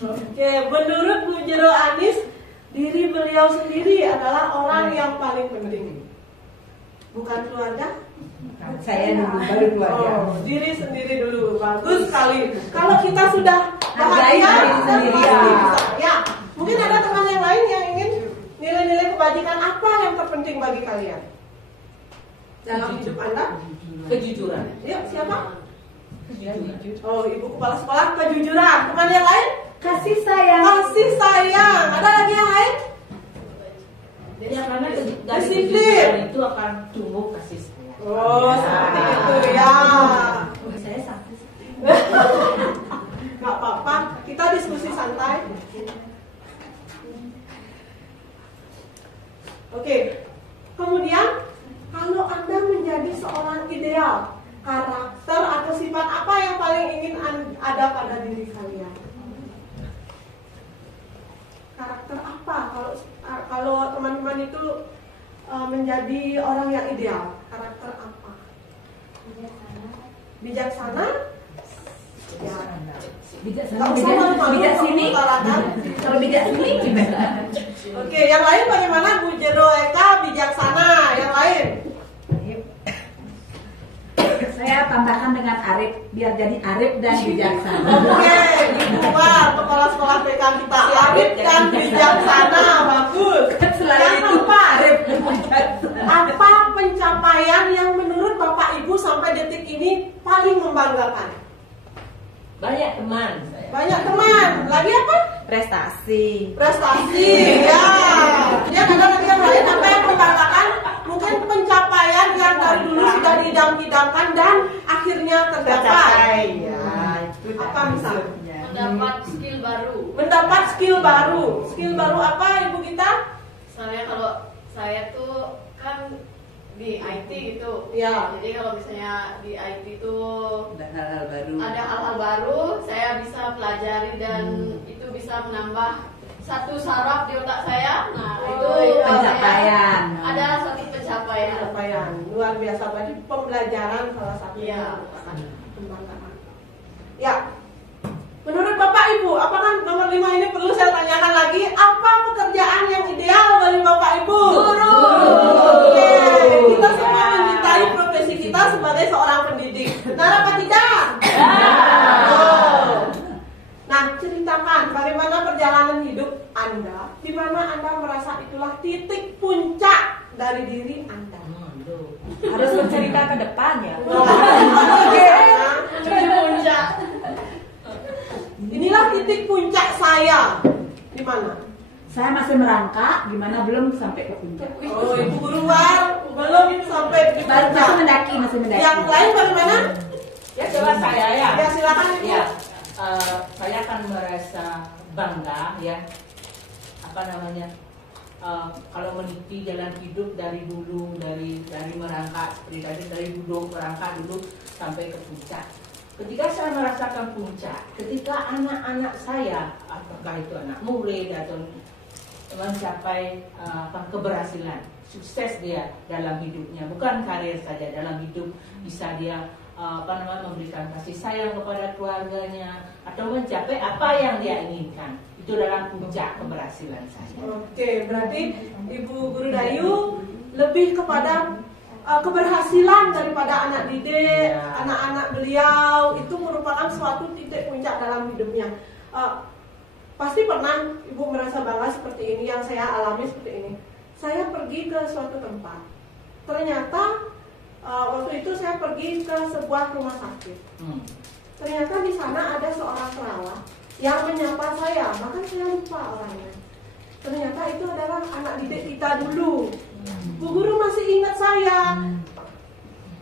Oke, menurut Bu Jero Anis, diri beliau sendiri adalah orang yang paling penting. Bukan keluarga? Saya dulu baru keluarga. Oh, diri sendiri dulu. Bagus sekali. Kalau kita sudah Hargai bahagia, diri sendiri, pasti ya. bisa. Ya, mungkin ada teman yang lain yang ingin nilai-nilai kebajikan apa yang terpenting bagi kalian dalam hidup Anda? Kejujuran. Ya, siapa? Kejujuran. Oh, ibu kepala sekolah, kejujuran. Teman yang lain? Kasih sayang. Kasih sayang. Ada lagi yang lain? Ya, karena dari Disiplin. kejujuran itu akan tumbuh kasih sayang. Oh, seperti itu ya. Saya sakit. Gak apa-apa, kita diskusi santai. Oke, kemudian kalau Anda menjadi seorang ideal, karakter atau sifat apa yang paling ingin ada pada diri kalian? Karakter apa? Kalau teman-teman itu menjadi orang yang ideal, karakter apa? Bijaksana? Ya. Bijaksana. Nggak usah malu-malu Bijak sini. mengutarakan. Kalau bijak sini gimana? Oke, yang lain bagaimana? Bu Jero Eka bijaksana, yang lain? Saya tambahkan dengan Arif biar jadi Arif dan bijaksana. Oke, dibuat kepala sekolah PK kita Arif dan bijaksana, bagus. Selain Yang itu keempat, Arif. apa pencapaian yang menurut Bapak Ibu sampai detik ini paling membanggakan? Banyak teman saya. Banyak teman. Lagi apa? Prestasi. Prestasi, ya. Yang ada lagi yang lain apa yang membanggakan? Mungkin pencapaian yang dari dulu sudah diidam-idamkan dan akhirnya tercapai. Ya, Apa misalnya? Mendapat skill baru. Mendapat skill baru. Skill baru apa Ibu kita? Misalnya kalau saya tuh kan di IT gitu. Ya. Jadi kalau misalnya di IT tuh Dan hal-hal baru. ada hal-hal baru, saya bisa pelajari dan itu bisa menambah satu saraf di otak saya. Nah, Oh, itu iya. Pencapaian. ada satu pencapaian pencapaian luar biasa. Berarti pembelajaran salah satu Iya. kebanggaan. Ya, menurut Bapak Ibu, apakah nomor 5 ini perlu saya tanyakan lagi? Apa pekerjaan yang ideal bagi Bapak Ibu? Guru. Oke, kita semua mencintai profesi kita sebagai seorang pendidik. Benar apa tidak? Oh. Nah, ceritakan bagaimana perjalanan hidup Anda, di mana Anda merasa itulah titik puncak dari diri Anda. Harus bercerita ke depan ya. Oke, titik puncak. Inilah titik puncak saya. Di mana? Saya masih merangkak, gimana belum sampai ke puncak. Oh, Ibu Guru belum sampai di Baru puncak. masih mendaki. Yang lain bagaimana? Ya coba saya ya. Ya, silakan Ibu. Ya, saya akan merasa bangga ya. Apa namanya? Kalau meniti jalan hidup dari dulu, dari merangkak seperti tadi, dari duduk merangkak dulu sampai ke puncak. Ketika saya merasakan puncak, ketika anak-anak saya, apakah itu anak murid atau mencapai keberhasilan, sukses dia dalam hidupnya, bukan karir saja, dalam hidup bisa dia memberikan kasih sayang kepada keluarganya atau mencapai apa yang dia inginkan. Itu dalam puncak keberhasilan saya. Oke, berarti Ibu Guru Dayu lebih kepada keberhasilan daripada anak didik, anak-anak beliau itu merupakan suatu titik puncak dalam hidupnya. Pasti pernah Ibu merasa bangga seperti ini, yang saya alami seperti ini. Saya pergi ke suatu tempat, ternyata waktu itu saya pergi ke sebuah rumah sakit. Ternyata di sana ada seorang perawat yang menyapa saya, bahkan saya lupa orangnya. Ternyata itu adalah anak didik kita dulu. Bu Guru masih ingat saya.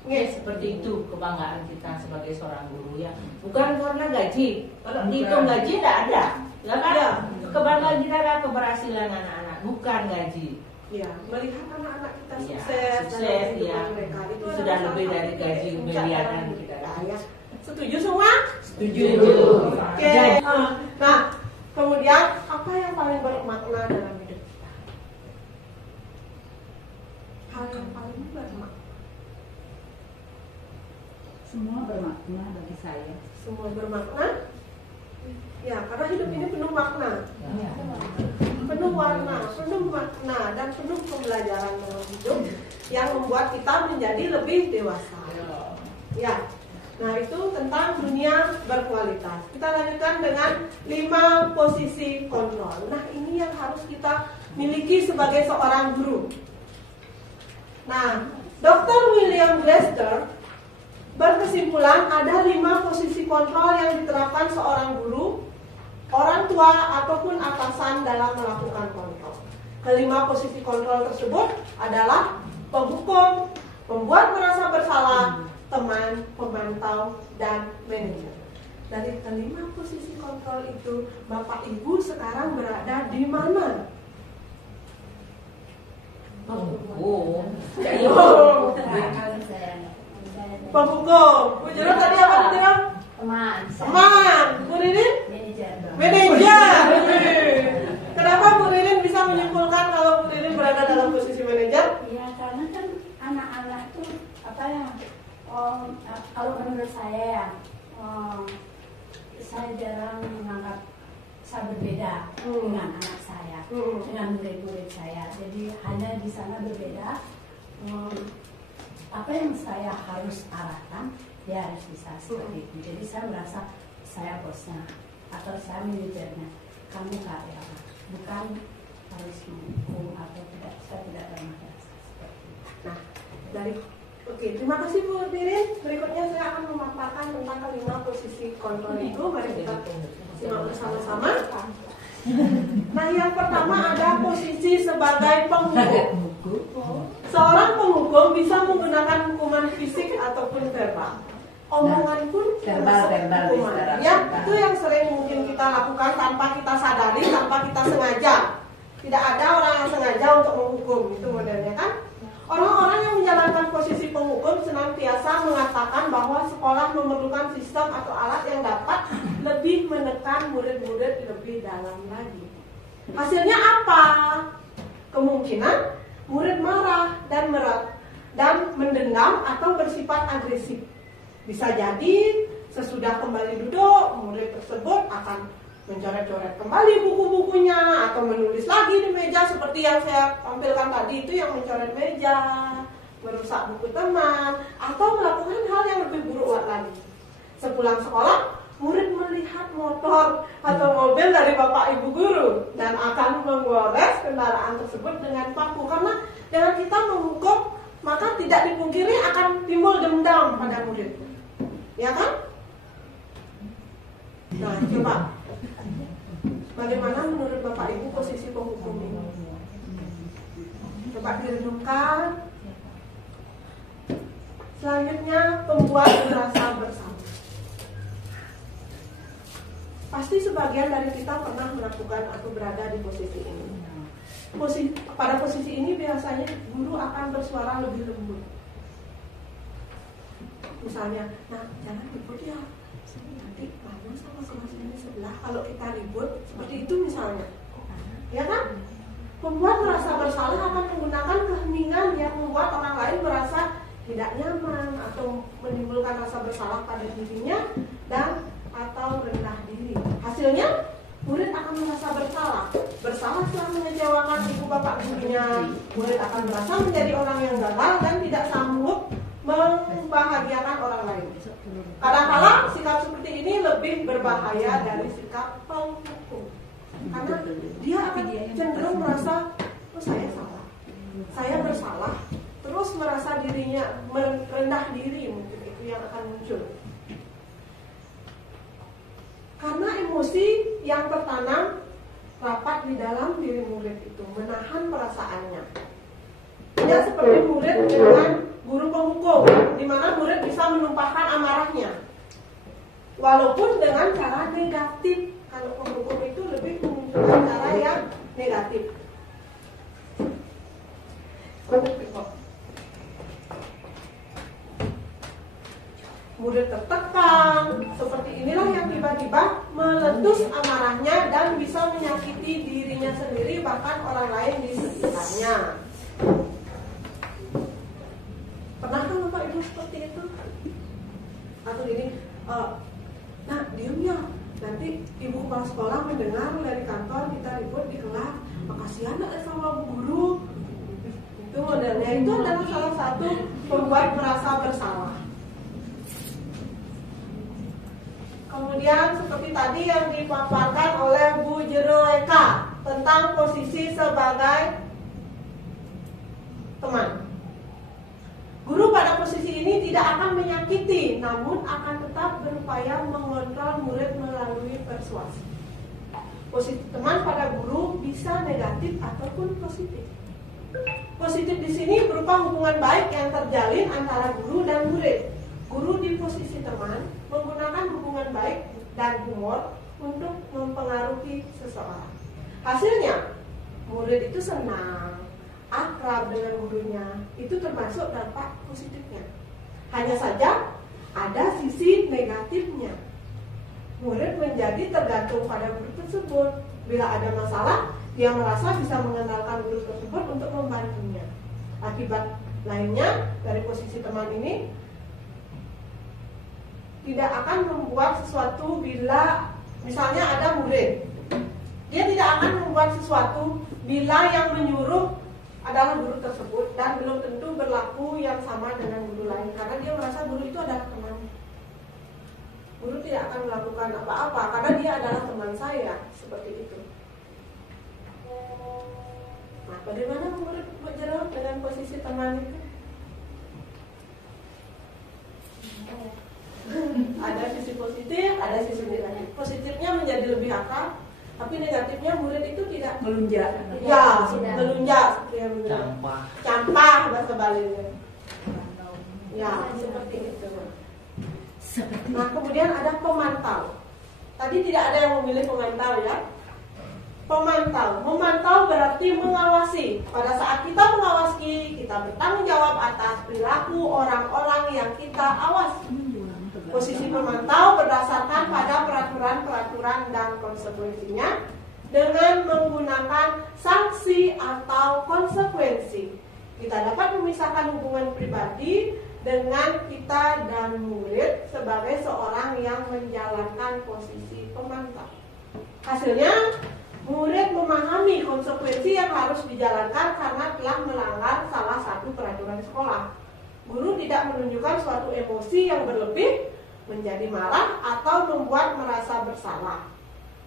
Ya, seperti itu kebanggaan kita sebagai seorang guru ya. Bukan karena gaji. Kalau dihitung gaji tidak ada. Ya kan? Ya. Kebanggaan kita adalah keberhasilan anak-anak, bukan gaji. Ya, melihat anak-anak kita Ya, sukses sukses, dalam kehidupan ya. mereka. Itu Sudah adalah lebih salah dari satu gaji titik puncak miliaran dalam hidup kita. kita, ya. Setuju semua? Setuju. Oke. Nah, kemudian apa yang paling bermakna dalam hidup kita? Hal yang paling bermakna. Semua bermakna bagi saya. Semua bermakna. Ya, karena hidup ini penuh makna, penuh warna, penuh makna, dan penuh pembelajaran dalam hidup yang membuat kita menjadi lebih dewasa. Ya, nah itu tentang dunia berkualitas. Kita lanjutkan dengan 5 posisi kontrol. Nah, ini yang harus kita miliki sebagai seorang guru. Nah, Dr. William Glasser berkesimpulan ada 5 posisi kontrol yang diterapkan seorang guru, orang tua, ataupun atasan dalam melakukan kontrol. Kelima posisi kontrol tersebut adalah penghukum, pembuat merasa bersalah, teman, pemantau, dan manajer. Dari kelima posisi kontrol itu, Bapak Ibu sekarang berada di mana? Penghukum. Penghukum. Bu Jero tadi apa Bu Jero? Teman. Bu Ririn? Manajer. Kenapa Bu Ririn bisa menyimpulkan kalau Bu Ririn berada dalam posisi manajer? Ya karena kan anak-anak itu apa ya? Kalau menurut saya ya, saya jarang menganggap saya berbeda dengan anak saya, dengan murid-murid saya. Jadi hanya di sana berbeda. Apa yang saya harus arahkan, dia harus bisa seperti itu. Jadi saya merasa saya bosnya atau saya manajernya, kamu karyawan, bukan harus menghukum atau tidak. Saya tidak bermaksud seperti itu. Nah, oke, terima kasih Bu Ririn. Berikutnya saya akan memaparkan tentang kelima posisi kontrol itu. Mari kita simak bersama-sama. Nah, yang pertama ada posisi sebagai penghukum. Seorang penghukum bisa menggunakan hukuman fisik ataupun verbal. Omongan pun verbal hukuman. Ya, itu yang sering mungkin kita lakukan tanpa kita sadari, tanpa kita sengaja. Tidak ada orang yang sengaja untuk menghukum, itu modelnya kan. Orang-orang yang menjalankan posisi penghukum senantiasa mengatakan bahwa sekolah memerlukan sistem atau alat yang dapat lebih menekan murid-murid lebih dalam lagi. Hasilnya apa? Kemungkinan murid marah dan mendendam atau bersifat agresif. Bisa jadi sesudah kembali duduk, murid tersebut akan mencoret-coret kembali buku-bukunya atau menulis lagi di meja seperti yang saya tampilkan tadi, itu yang mencoret meja, merusak buku teman, atau melakukan hal yang lebih buruk lagi. Sepulang sekolah, murid melihat motor atau mobil dari bapak ibu guru dan akan menggores kendaraan tersebut dengan paku, karena dengan kita menghukum maka tidak dipungkiri akan timbul dendam pada murid, ya kan? Nah, coba bagaimana menurut bapak ibu posisi penghukum ini? Coba direnungkan. Selanjutnya, pembuat merasa bersalah. Pasti sebagian dari kita pernah melakukan atau berada di posisi ini. Pada posisi ini biasanya guru akan bersuara lebih lembut. Misalnya, nah jangan ribut ya, nanti kamu sama kelas ini sebelah kalau kita ribut, seperti itu misalnya. Ya kan? Pembuat merasa bersalah akan menggunakan keheningan yang membuat orang lain merasa tidak nyaman atau menimbulkan rasa bersalah pada dirinya dan atau rendah diri. Hasilnya, murid akan merasa bersalah setelah mengecewakan ibu bapak gurunya. Murid akan merasa menjadi orang yang gagal dan tidak sanggup membahagiakan orang lain. Kadang-kadang sikap seperti ini lebih berbahaya dari sikap penghukum, karena dia akan cenderung merasa, oh saya salah, saya bersalah, terus merasa dirinya merendah diri, mungkin itu yang akan muncul. Karena emosi yang tertanam rapat di dalam diri murid itu menahan perasaannya. Tidak seperti murid dengan guru penghukum, di mana murid bisa menumpahkan amarahnya, walaupun dengan cara negatif. Kalau penghukum itu lebih memunculkan cara yang negatif. Murid tertekan, seperti inilah yang tiba-tiba meletus amarahnya dan bisa menyakiti dirinya sendiri bahkan orang lain di sekitarnya. Pernahkah Bapak Ibu seperti itu? Atau ini, nah diam ya, nanti ibu kepala sekolah mendengar dari kantor kita ribut di kelas, makasih anak sama bu guru. Itu modelnya, itu adalah salah satu pembuat merasa bersalah. Kemudian seperti tadi yang dipaparkan oleh Bu Jeroeka tentang posisi sebagai teman. Guru pada posisi ini tidak akan menyakiti, namun akan tetap berupaya mengontrol murid melalui persuasi. Posisi teman pada guru bisa negatif ataupun positif. Positif di sini berupa hubungan baik yang terjalin antara guru dan murid. Guru di posisi teman menggunakan hubungan baik dan humor untuk mempengaruhi seseorang. Hasilnya, murid itu senang, akrab dengan gurunya. Itu termasuk dampak positifnya. Hanya saja ada sisi negatifnya. Murid menjadi tergantung pada guru tersebut. Bila ada masalah, dia merasa bisa mengandalkan guru tersebut untuk membantunya. Akibat lainnya dari posisi teman ini tidak akan membuat sesuatu bila misalnya ada murid, dia tidak akan membuat sesuatu bila yang menyuruh adalah guru tersebut, dan belum tentu berlaku yang sama dengan guru lain, karena dia merasa guru itu adalah teman. Guru tidak akan melakukan apa-apa karena dia adalah teman saya, seperti itu. Nah, bagaimana murid berjalan dengan posisi teman itu? Ada sisi positif, ada sisi negatif. Positifnya menjadi lebih akrab, tapi negatifnya murid itu tidak melunjak. Ya, melunjak seperti yang bilang. Campah bahasa Bali. Ya, seperti itu. Nah, kemudian ada pemantau. Tadi tidak ada yang memilih pemantau ya. Memantau berarti mengawasi. Pada saat kita mengawasi, kita bertanggung jawab atas perilaku orang-orang yang kita awasi. Posisi pemantau berdasarkan pada peraturan-peraturan dan konsekuensinya dengan menggunakan sanksi atau konsekuensi. Kita dapat memisahkan hubungan pribadi dengan kita dan murid sebagai seorang yang menjalankan posisi pemantau. Hasilnya, murid memahami konsekuensi yang harus dijalankan karena telah melanggar salah satu peraturan sekolah. Guru tidak menunjukkan suatu emosi yang berlebih, menjadi marah atau membuat merasa bersalah.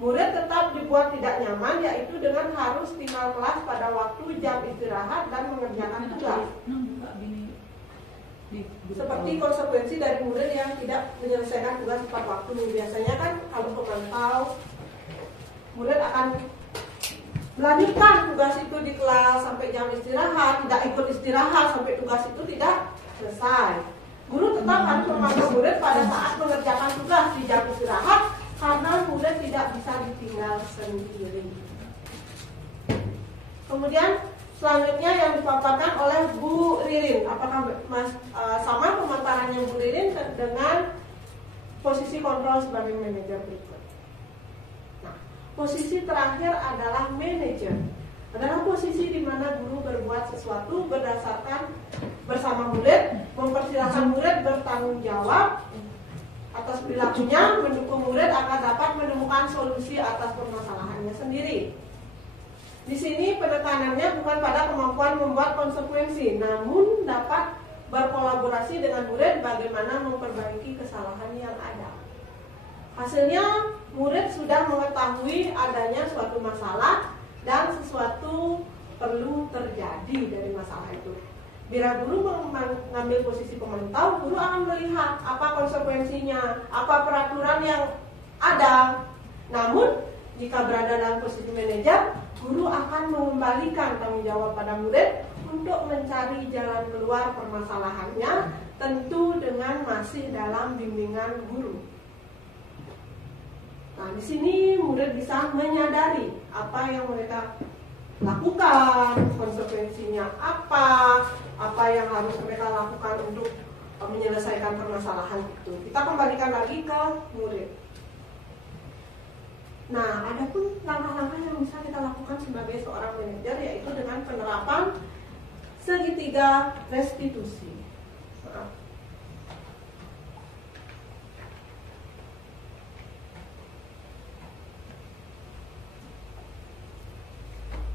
Murid tetap dibuat tidak nyaman, yaitu dengan harus tinggal kelas pada waktu jam istirahat dan mengerjakan tugas. Seperti konsekuensi dari murid yang tidak menyelesaikan tugas tepat waktu. Biasanya kan kalau pemantau, murid akan melanjutkan tugas itu di kelas sampai jam istirahat, tidak ikut istirahat sampai tugas itu tidak selesai. Guru tetap harus memantau murid pada saat mengerjakan tugas di jam istirahat karena murid tidak bisa ditinggal sendiri. Kemudian selanjutnya yang dipaparkan oleh Bu Ririn, apakah sama pemaparannya Bu Ririn dengan posisi kontrol sebagai manajer berikut? Nah, posisi terakhir adalah manajer. Adalah posisi di mana guru berbuat sesuatu berdasarkan bersama murid, mempersilahkan murid bertanggung jawab atas perilakunya, mendukung murid agar dapat menemukan solusi atas permasalahannya sendiri. Di sini penekanannya bukan pada kemampuan membuat konsekuensi, namun dapat berkolaborasi dengan murid bagaimana memperbaiki kesalahan yang ada. Hasilnya, murid sudah mengetahui adanya suatu masalah dan sesuatu perlu terjadi dari masalah itu. Bila guru mengambil posisi pemantau, guru akan melihat apa konsekuensinya, apa peraturan yang ada. Namun, jika berada dalam posisi manajer, guru akan mengembalikan tanggung jawab pada murid untuk mencari jalan keluar permasalahannya, tentu dengan masih dalam bimbingan guru. Nah, di sini murid bisa menyadari apa yang mereka lakukan, konsekuensinya apa yang harus mereka lakukan untuk menyelesaikan permasalahan itu. Kita kembalikan lagi ke murid. Nah, ada pun langkah-langkah yang bisa kita lakukan sebagai seorang manajer, yaitu dengan penerapan segitiga restitusi.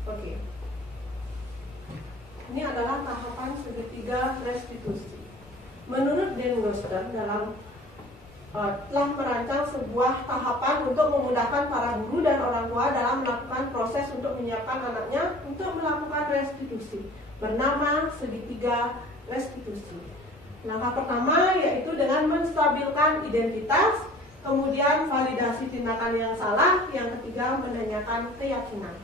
Oke. Ini adalah tahapan segitiga restitusi. Menurut Dan Goster telah merancang sebuah tahapan untuk memudahkan para guru dan orang tua dalam melakukan proses untuk menyiapkan anaknya untuk melakukan restitusi, bernama segitiga restitusi. Langkah pertama yaitu dengan menstabilkan identitas, kemudian validasi tindakan yang salah, yang ketiga menanyakan keyakinan.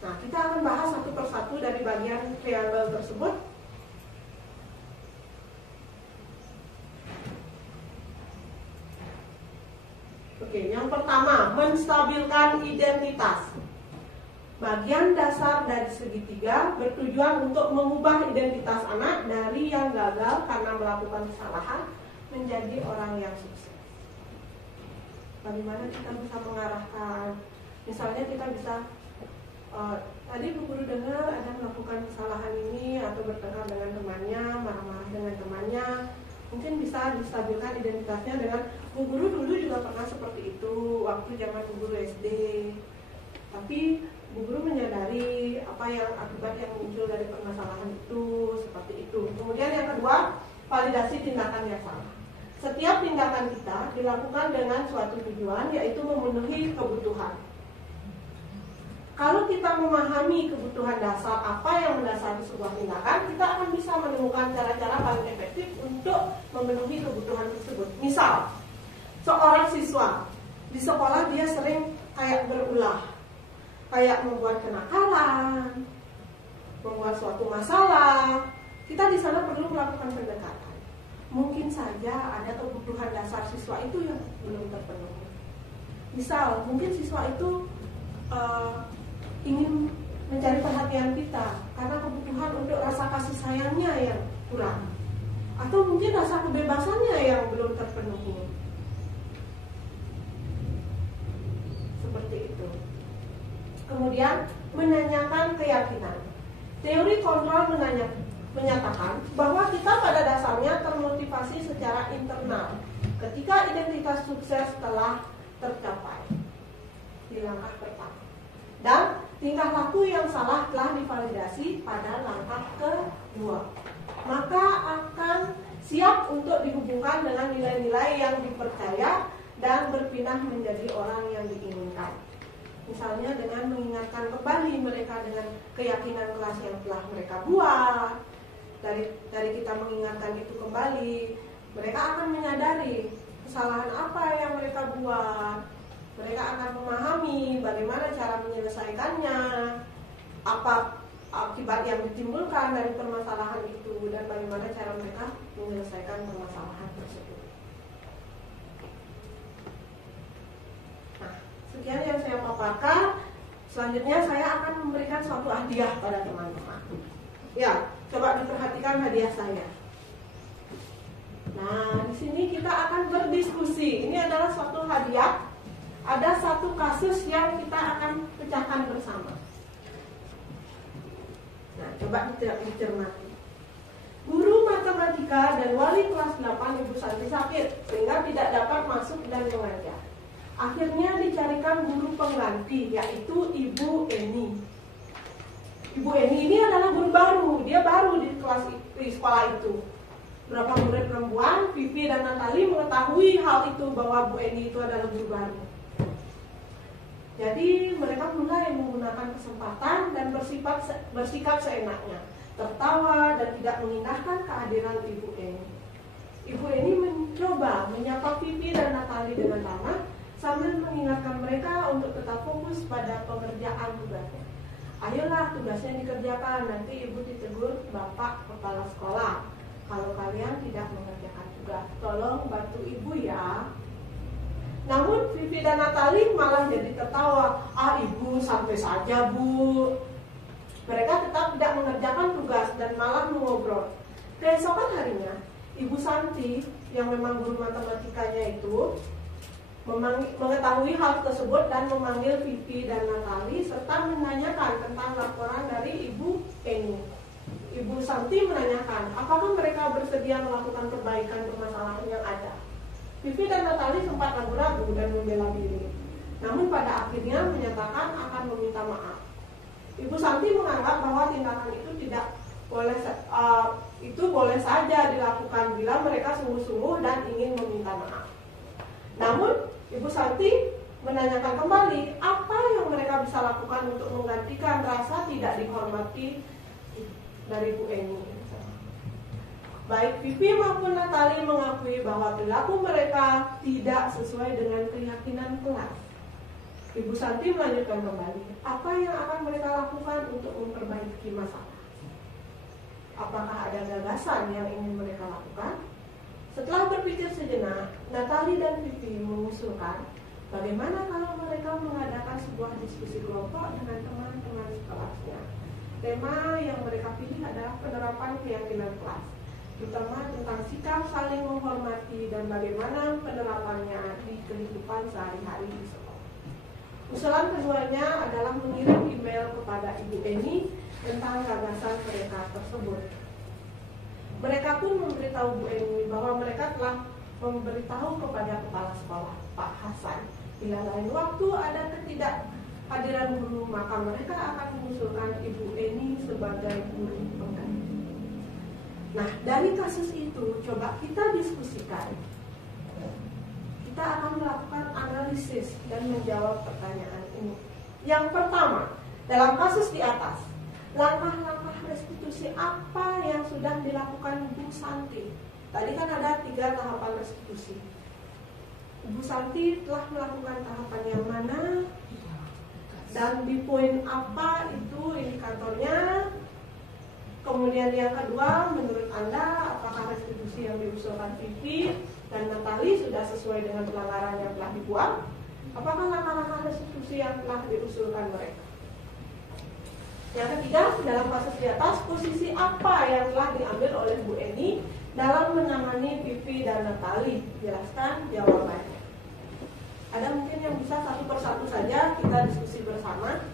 Nah, kita akan bahas satu persatu dari bagian triangle tersebut. Oke, yang pertama, menstabilkan identitas. Bagian dasar dari segitiga bertujuan untuk mengubah identitas anak dari yang gagal karena melakukan kesalahan menjadi orang yang sukses. Bagaimana kita bisa mengarahkan? Misalnya kita bisa tadi Bu Guru dengar ada melakukan kesalahan ini atau bertengkar dengan temannya, marah-marah dengan temannya. Mungkin bisa distabilkan identitasnya dengan Bu Guru dulu juga pernah seperti itu waktu zaman Bu Guru SD. Tapi Bu Guru menyadari apa yang akibat yang muncul dari permasalahan itu, seperti itu. Kemudian yang kedua, validasi tindakan yang salah. Setiap tindakan kita dilakukan dengan suatu tujuan, yaitu memenuhi kebutuhan. Kalau kita memahami kebutuhan dasar apa yang mendasari sebuah tindakan, kita akan bisa menemukan cara-cara paling efektif untuk memenuhi kebutuhan tersebut. Misal, seorang siswa di sekolah dia sering kayak berulah, kayak membuat kenakalan, membuat suatu masalah. Kita di sana perlu melakukan pendekatan. Mungkin saja ada kebutuhan dasar siswa itu yang belum terpenuhi. Misal, mungkin siswa itu ingin mencari perhatian kita karena kebutuhan untuk rasa kasih sayangnya yang kurang, atau mungkin rasa kebebasannya yang belum terpenuhi. Kemudian menanyakan keyakinan. Teori kontrol menyatakan bahwa kita pada dasarnya termotivasi secara internal ketika identitas sukses telah tercapai di langkah pertama. Dan tingkah laku yang salah telah divalidasi pada langkah kedua. Maka akan siap untuk dihubungkan dengan nilai-nilai yang dipercaya dan berpindah menjadi orang yang diinginkan. Misalnya dengan mengingatkan kembali mereka dengan keyakinan kelas yang telah mereka buat. Dari kita mengingatkan itu kembali, mereka akan menyadari kesalahan apa yang mereka buat. Mereka akan memahami bagaimana cara menyelesaikannya, apa akibat yang ditimbulkan dari permasalahan itu, dan bagaimana cara mereka menyelesaikan permasalahan tersebut. Nah, sekian yang saya paparkan. Selanjutnya saya akan memberikan suatu hadiah pada teman-teman. Ya, coba diperhatikan hadiah saya. Nah, di sini kita akan berdiskusi. Ini adalah suatu hadiah. Ada satu kasus yang kita akan pecahkan bersama. Nah, coba dicermati. Guru matematika dan wali kelas 8 Ibu Santi sakit sehingga tidak dapat masuk dan mengajar. Akhirnya dicarikan guru pengganti, yaitu Ibu Eni. Ibu Eni ini adalah guru baru. Dia baru di sekolah itu. Beberapa murid perempuan, Vivi dan Natali, mengetahui hal itu bahwa Bu Eni itu adalah guru baru. Jadi mereka mulai menggunakan kesempatan dan bersikap seenaknya, tertawa dan tidak mengindahkan kehadiran Ibu Eni. Ibu Eni mencoba menyapa Vivi dan Natali dengan ramah sambil mengingatkan mereka untuk tetap fokus pada pengerjaan tugasnya. Ayolah, tugasnya dikerjakan, nanti Ibu ditegur Bapak Kepala Sekolah kalau kalian tidak mengerjakan tugas. Tolong bantu Ibu ya. Namun Vivi dan Natali malah jadi tertawa. Ibu santai saja Bu. Mereka tetap tidak mengerjakan tugas dan malah mengobrol. Keesokan harinya, Ibu Santi yang memang guru matematikanya itu mengetahui hal tersebut dan memanggil Vivi dan Natali serta menanyakan tentang laporan dari Ibu Eni. Ibu Santi menanyakan apakah mereka bersedia melakukan perbaikan permasalahan yang ada. Vivi dan Natali sempat ragu-ragu dan membela diri. Namun pada akhirnya menyatakan akan meminta maaf. Ibu Santi menganggap bahwa tindakan itu boleh saja dilakukan bila mereka sungguh-sungguh dan ingin meminta maaf. Namun Ibu Santi menanyakan kembali apa yang mereka bisa lakukan untuk menggantikan rasa tidak dihormati dari Bu Eni. Baik Vivi maupun Natali mengakui bahwa perilaku mereka tidak sesuai dengan keyakinan kelas. Ibu Santi melanjutkan kembali, apa yang akan mereka lakukan untuk memperbaiki masalah? Apakah ada gagasan yang ingin mereka lakukan? Setelah berpikir sejenak, Natali dan Vivi mengusulkan, bagaimana kalau mereka mengadakan sebuah diskusi kelompok dengan teman-teman sekelasnya. Tema yang mereka pilih adalah penerapan keyakinan kelas, terutama tentang sikap saling menghormati dan bagaimana penerapannya di kehidupan sehari-hari di sekolah. Usulan keduanya adalah mengirim email kepada Ibu Eni tentang gagasan mereka tersebut. Mereka pun memberitahu Bu Eni bahwa mereka telah memberitahu kepada kepala sekolah, Pak Hasan. Bila lain waktu ada ketidakhadiran guru, maka mereka akan mengusulkan Ibu Eni sebagai guru pengganti. Nah, dari kasus itu coba kita diskusikan. Kita akan melakukan analisis dan menjawab pertanyaan ini. Yang pertama, dalam kasus di atas, langkah-langkah restitusi apa yang sudah dilakukan Bu Santi? Tadi kan ada 3 tahapan restitusi. Bu Santi telah melakukan tahapan yang mana? Dan di poin apa itu indikatornya? Kemudian yang kedua, menurut Anda, apakah restitusi yang diusulkan Vivi dan Natali sudah sesuai dengan pelanggaran yang telah dibuat? Apakah langkah-langkah restitusi yang telah diusulkan mereka? Yang ketiga, dalam kasus di atas, posisi apa yang telah diambil oleh Bu Eni dalam menangani Vivi dan Natali? Jelaskan jawabannya. Ada mungkin yang bisa satu persatu saja kita diskusi bersama.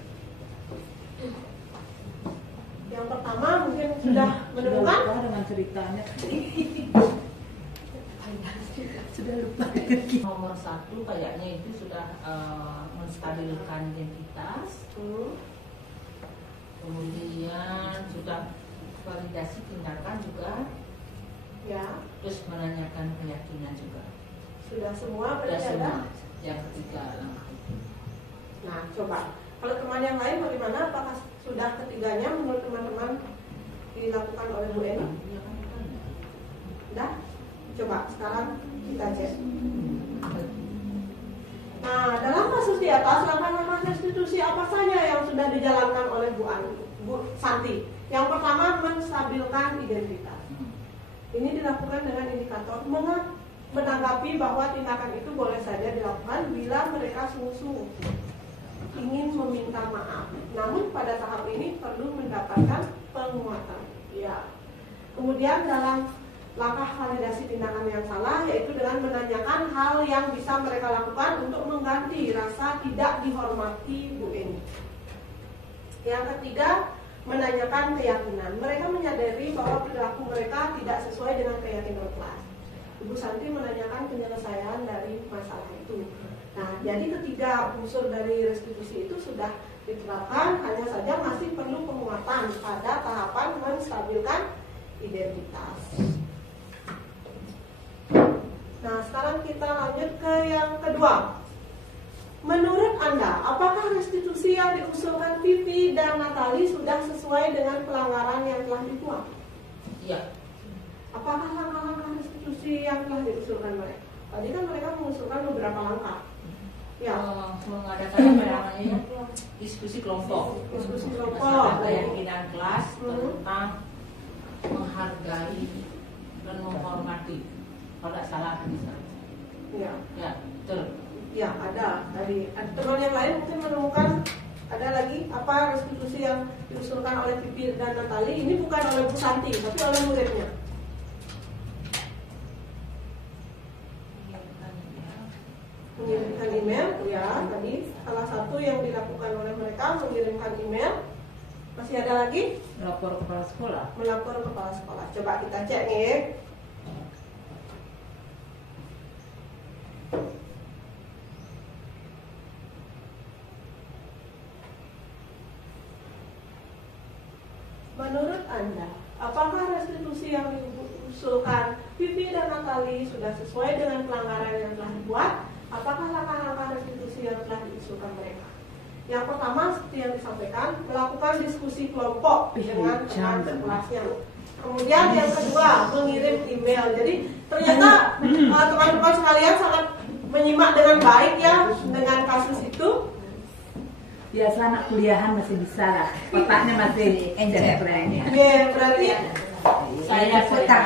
pertama mungkin sudah menemukan. lupa dengan ceritanya. Sudah lupa. Nomor 1 kayaknya itu sudah menstabilkan identitas. Kemudian sudah validasi tindakan juga, Ya, terus menanyakan keyakinan juga. sudah semua Sudah berarti semua. ada. Yang ketiga langkah itu. Nah, coba. Kalau teman yang lain bagaimana? Apakah sudah ketiganya menurut teman-teman dilakukan oleh Bu Eni? Iya kan, kan? Sudah? Coba sekarang kita cek. Nah, dalam kasus di atas, langkah-langkah restitusi apa saja yang sudah dijalankan oleh Bu Santi? Yang pertama, menstabilkan identitas. Ini dilakukan dengan indikator menanggapi bahwa tindakan itu boleh saja dilakukan bila mereka sungguh-sungguh ingin meminta maaf. Namun pada tahap ini perlu mendapatkan penguatan. Ya. Kemudian dalam langkah validasi tindakan yang salah, yaitu dengan menanyakan hal yang bisa mereka lakukan untuk mengganti rasa tidak dihormati Bu Eni. Yang ketiga, menanyakan keyakinan. Mereka menyadari bahwa perilaku mereka tidak sesuai dengan keyakinan kelas. Ibu Santi menanyakan penyelesaian dari masalah itu. Nah, jadi ketiga unsur dari restitusi itu sudah diterapkan, hanya saja masih perlu penguatan pada tahapan menstabilkan identitas. Nah, sekarang kita lanjut ke yang kedua. Menurut Anda, apakah restitusi yang diusulkan Vivi dan Natali sudah sesuai dengan pelanggaran yang telah dibuat? Iya. Apakah langkah-langkah restitusi yang telah diusulkan mereka? Tadi kan mereka mengusulkan beberapa langkah. Ya, Mengadakan apa namanya? Diskusi kelompok. Diskusi kelompok. Masalah keyakinan kelas Hmm. tentang menghargai dan menghormati. Kalau tidak salah misalnya. ya, Ya, betul. ya ada. Tadi teman yang lain mungkin menemukan ada lagi apa restitusi yang diusulkan oleh Vivi dan Natali. Ini bukan oleh Bu Santi, tapi oleh muridnya. Mengirimkan email, ya tadi salah satu yang dilakukan oleh mereka mengirimkan email. Masih ada lagi? Lapor kepala sekolah. Melapor kepala sekolah. Coba kita cek nih. Menurut Anda, apakah restitusi yang diusulkan Vivi dan Natali sudah sesuai dengan pelanggaran yang telah dibuat? Apakah langkah-langkah restitusi yang telah diusulkan mereka? Yang pertama, seperti yang disampaikan, melakukan diskusi kelompok dengan teman sekelasnya. Kemudian yang kedua, mengirim email. Jadi ternyata teman-teman sekalian sangat menyimak dengan baik ya dengan kasus itu. Biasa anak kuliahan masih bisa lah. Otaknya masih encer ini. Ya, berarti Saya suka.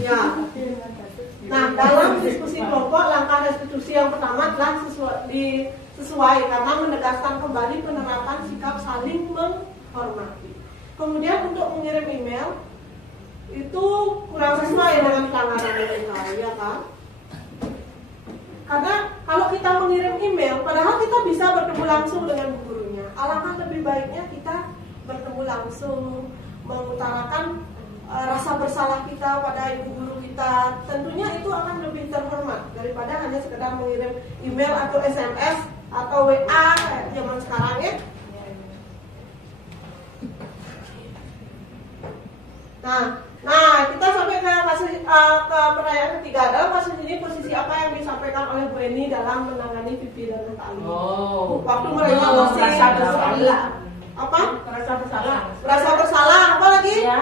ya. Nah, dalam diskusi kelompok, langkah restitusi yang pertama telah sesuai karena menegaskan kembali penerapan sikap saling menghormati. Kemudian untuk mengirim email itu kurang sesuai dengan pelanggaran mereka, ya kan? Karena kalau kita mengirim email, padahal kita bisa bertemu langsung dengan gurunya. Alangkah lebih baiknya kita bertemu langsung, mengutarakan rasa bersalah kita pada ibu guru kita. Tentunya itu akan lebih terhormat daripada hanya sekedar mengirim email atau SMS atau WA kayak zaman sekarang ya. Nah, kita sampai ke kasus ke pertanyaan ketiga. Dalam kasus ini posisi apa yang disampaikan oleh Bu Eni dalam menangani Vivi dan Natali? Waktu mereka masih merasa bersalah. apa? Merasa bersalah. Merasa bersalah. Apa lagi? Ya.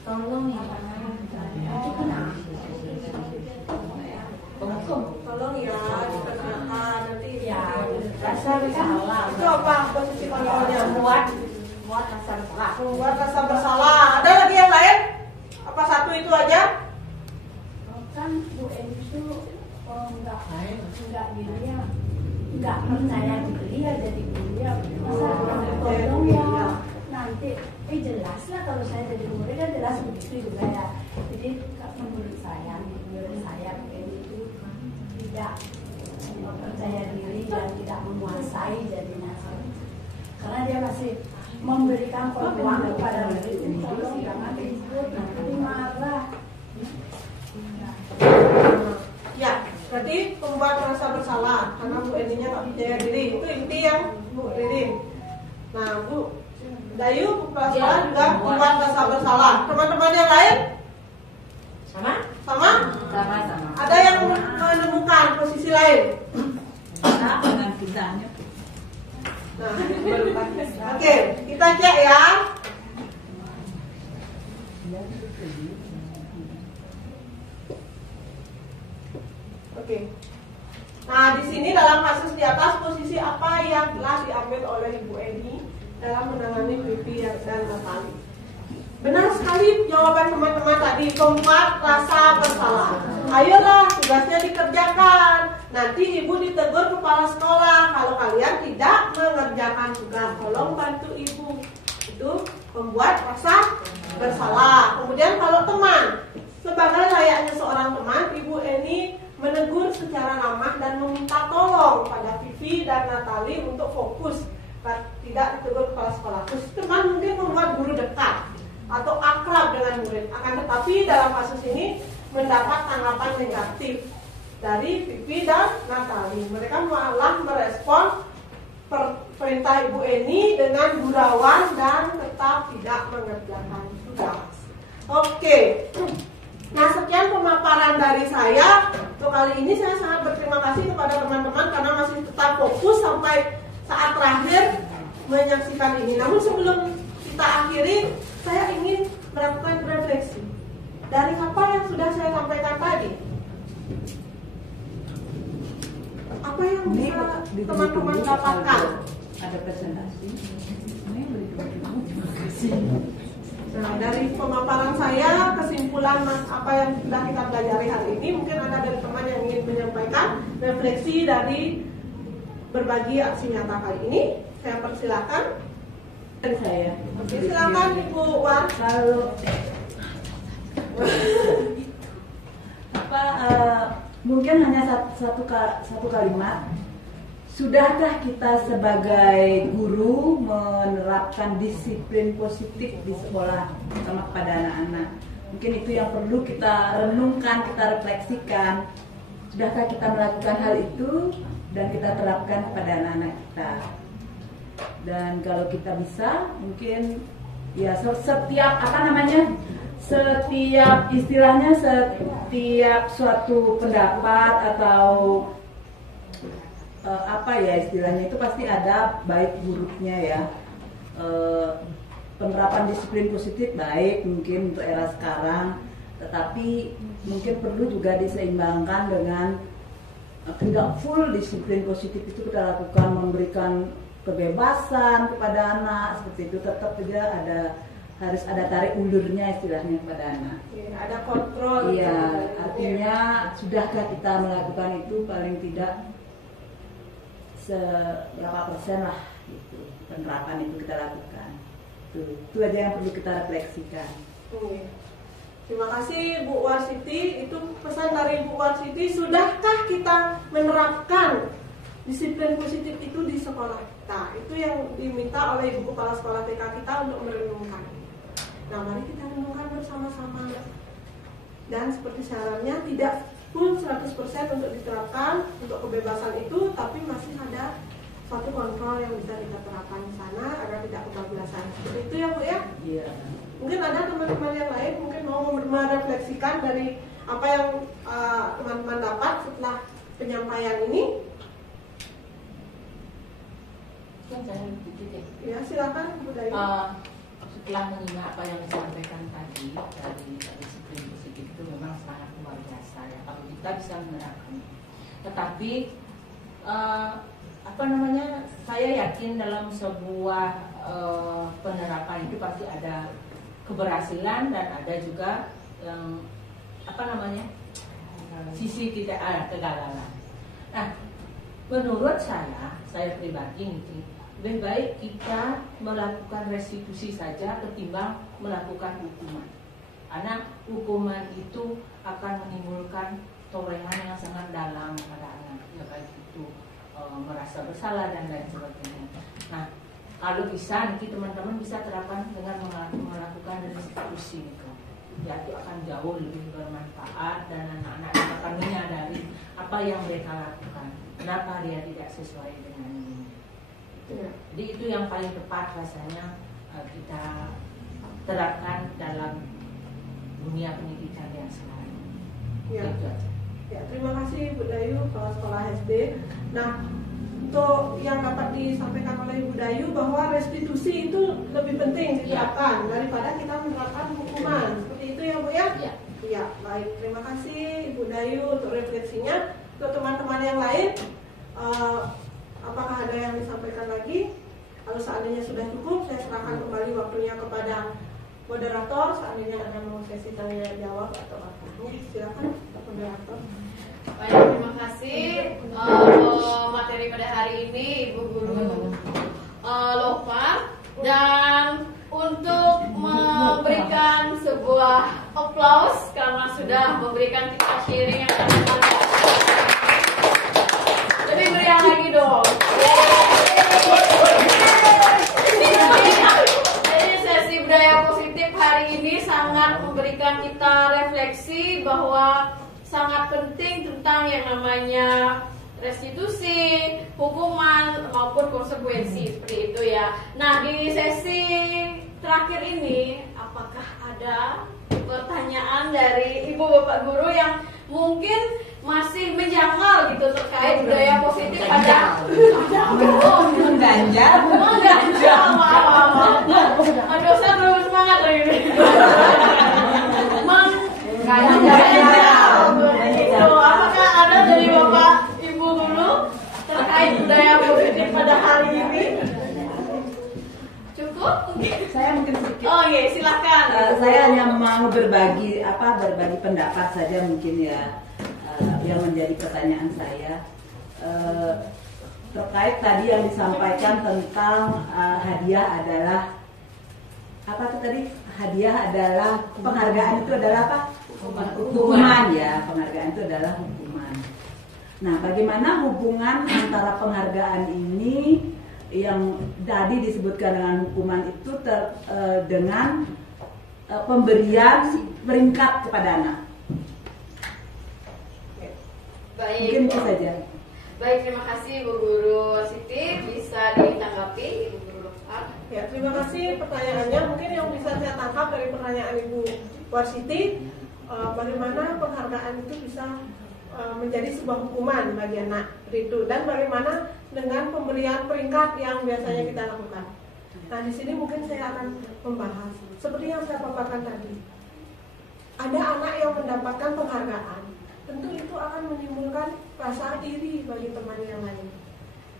Tolong ya. Tolong ya dikerjakan nanti. Ya, rasa bersalah. Itu apa posisi kontrolnya? Membuat rasa bersalah. Membuat rasa bersalah. Ada lagi yang lain? Apa satu itu aja? Kan Bu Eni itu enggak dia enggak percaya diri ya jadi dia masa tolong ya nanti jelas lah kalau saya jadi murid kan jelas begitu juga ya. Jadi menurut saya Bu Eni itu tidak percaya diri dan tidak menguasai jadinya. karena dia masih memberikan peluang kepada murid, tolong jangan ribut, nanti marah. Ya, berarti membuat merasa bersalah karena Bu Eninya nggak percaya diri. Itu inti yang Bu Ririn. Nah, Bu Dayu, kepala sekolah juga membuat merasa bersalah. Teman-teman yang lain? Sama? Sama? Sama-sama. Ada yang menemukan posisi lain? Sama dengan kitanya. Nah, oke, kita cek ya. Oke. Nah, di sini dalam kasus di atas posisi apa yang telah diambil oleh Ibu Eni dalam menangani Vivi dan Natali? Benar sekali jawaban teman-teman tadi, membuat rasa bersalah. Ayolah, tugasnya dikerjakan. Nanti ibu ditegur kepala sekolah kalau kalian tidak mengerjakan tugas. Tolong bantu ibu. Itu membuat rasa bersalah. Kemudian kalau teman, sebagai layaknya seorang teman, Ibu Eni menegur secara ramah dan meminta tolong pada Vivi dan Natali untuk fokus, tidak ditegur kepala sekolah. Terus teman mungkin membuat guru dekat atau akrab dengan murid. Akan tetapi dalam kasus ini mendapat tanggapan negatif dari Vivi dan Natali. Mereka malah merespon perintah Ibu Eni dengan gurauan dan tetap tidak mengerjakan tugas. Oke. Nah, sekian pemaparan dari saya. Untuk kali ini saya sangat berterima kasih kepada teman-teman karena masih tetap fokus sampai saat terakhir menyaksikan ini. Namun sebelum kita akhiri, saya ingin melakukan refleksi dari apa yang sudah saya sampaikan tadi. Apa yang bisa teman-teman dapatkan? Ada presentasi. Ini beri terima kasih. Nah, dari pemaparan saya, kesimpulan apa yang sudah kita pelajari hari ini, mungkin ada dari teman yang ingin menyampaikan refleksi dari berbagi aksi nyata kali ini. Saya persilakan. Saya. Oke, silakan Ibu Wan. Kalau mungkin hanya satu kalimat. Sudahkah kita sebagai guru menerapkan disiplin positif di sekolah sama kepada anak-anak? Mungkin itu yang perlu kita renungkan, kita refleksikan. Sudahkah kita melakukan hal itu dan kita terapkan kepada anak-anak kita? Dan kalau kita bisa, mungkin ya setiap setiap istilahnya, setiap suatu pendapat atau istilahnya itu pasti ada baik buruknya ya. Penerapan disiplin positif baik mungkin untuk era sekarang, tetapi mungkin perlu juga diseimbangkan dengan tidak full disiplin positif itu kita lakukan, memberikan kebebasan kepada anak seperti itu, tetap juga harus ada tarik ulurnya istilahnya kepada anak. Ada kontrol. Iya, artinya sudahkah kita melakukan itu paling tidak seberapa persen lah gitu, penerapan itu kita lakukan. Itu aja yang perlu kita refleksikan. Terima kasih Bu Warsiti. Itu pesan dari Bu Warsiti. Sudahkah kita menerapkan disiplin positif itu di sekolah kita? Itu yang diminta oleh Ibu Kepala Sekolah TK kita untuk merenungkan. Nah, mari kita renungkan bersama-sama. Dan seperti sarannya, tidak full 100% untuk diterapkan untuk kebebasan itu, tapi masih ada suatu kontrol yang bisa kita terapkan di sana agar tidak kebablasan. Seperti itu ya Bu ya? Iya. Mungkin ada teman-teman yang lain mungkin mau merefleksikan dari apa yang teman-teman dapat setelah penyampaian ini. Ya, silakan Bu Dayu. Setelah menyimak apa yang disampaikan tadi dari disiplin positif itu memang sangat luar biasa ya kalau kita bisa menerapkan. Tetapi saya yakin dalam sebuah penerapan itu pasti ada keberhasilan dan ada juga yang sisi tidak ada kegagalan. Nah, menurut saya pribadi lebih baik kita melakukan restitusi saja ketimbang melakukan hukuman. Karena hukuman itu akan menimbulkan toleran yang sangat dalam pada anak, ya baik itu merasa bersalah dan lain sebagainya. Nah, kalau bisa nanti teman-teman bisa terapkan dengan melakukan restitusi itu. Ya, itu akan jauh lebih bermanfaat dan anak-anak akan menyadari apa yang mereka lakukan, kenapa dia tidak sesuai dengan ini. Jadi itu yang paling tepat rasanya kita terapkan dalam dunia pendidikan yang sekarang. Ya. Itu aja. Ya, terima kasih Bu Dayu, Kepala Sekolah SD. Nah, untuk yang dapat disampaikan oleh Ibu Dayu bahwa restitusi itu lebih penting diterapkan daripada kita menerapkan hukuman. Seperti itu ya Bu ya? Ya. Ya, baik. Terima kasih Ibu Dayu untuk refleksinya. Untuk teman-teman yang lain, apakah ada yang disampaikan lagi? Kalau seandainya sudah cukup, saya serahkan kembali waktunya kepada moderator. Seandainya ada mau sesi tanya jawab atau apa, silakan moderator. Baik, terima kasih materi pada hari ini Ibu Guru Lopa, dan untuk memberikan sebuah aplaus karena sudah memberikan kita sharing yang sangat mantap. Lebih meriah lagi dong. Jadi sesi budaya positif hari ini sangat memberikan kita refleksi bahwa sangat penting tentang yang namanya restitusi, hukuman maupun konsekuensi seperti itu ya. Nah, di sesi terakhir ini apakah ada pertanyaan dari Ibu Bapak Guru yang mungkin masih menjanggal gitu terkait budaya positif ada Mengganjal. maaf. Aduh, saya belum semangat lagi. Apakah ada dari Bapak Ibu Guru terkait budaya positif pada hari ini? Cukup? Saya mungkin sedikit. Oh iya, silakan. Saya hanya mau berbagi pendapat saja mungkin ya, yang menjadi pertanyaan saya terkait tadi yang disampaikan tentang hadiah adalah apa tuh tadi? Hadiah adalah penghargaan itu adalah apa? Hukuman ya, penghargaan itu adalah hukuman. Nah, bagaimana hubungan antara penghargaan ini yang tadi disebutkan dengan hukuman itu dengan pemberian peringkat kepada anak? Baik. Mungkin itu saja. Baik, terima kasih Bu Guru Siti, bisa ditanggapi Ibu Guru Lokal. Ya, terima kasih pertanyaannya. Mungkin yang bisa saya tangkap dari pertanyaan Ibu Warsiti, bagaimana penghargaan itu bisa menjadi sebuah hukuman bagi anak itu, dan bagaimana dengan pemberian peringkat yang biasanya kita lakukan. Nah, di sini mungkin saya akan membahas seperti yang saya paparkan tadi. Ada anak yang mendapatkan penghargaan, tentu itu akan menimbulkan rasa iri bagi teman yang lain.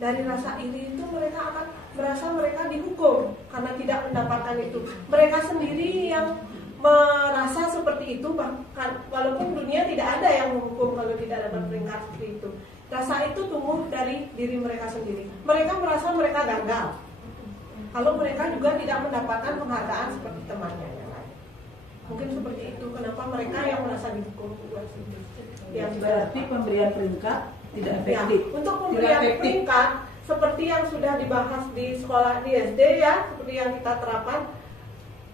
Dari rasa iri itu mereka akan merasa mereka dihukum karena tidak mendapatkan itu. Mereka sendiri yang merasa seperti itu, bahkan walaupun dunia tidak ada yang menghukum kalau tidak dapat peringkat seperti itu. Rasa itu tumbuh dari diri mereka sendiri. Mereka merasa mereka gagal kalau mereka juga tidak mendapatkan penghargaan seperti temannya yang lain. Mungkin seperti itu kenapa mereka yang merasa dihukum. Berarti pemberian peringkat tidak efektif. Ya, untuk pemberian peringkat seperti yang sudah dibahas di sekolah di SD ya, seperti yang kita terapkan.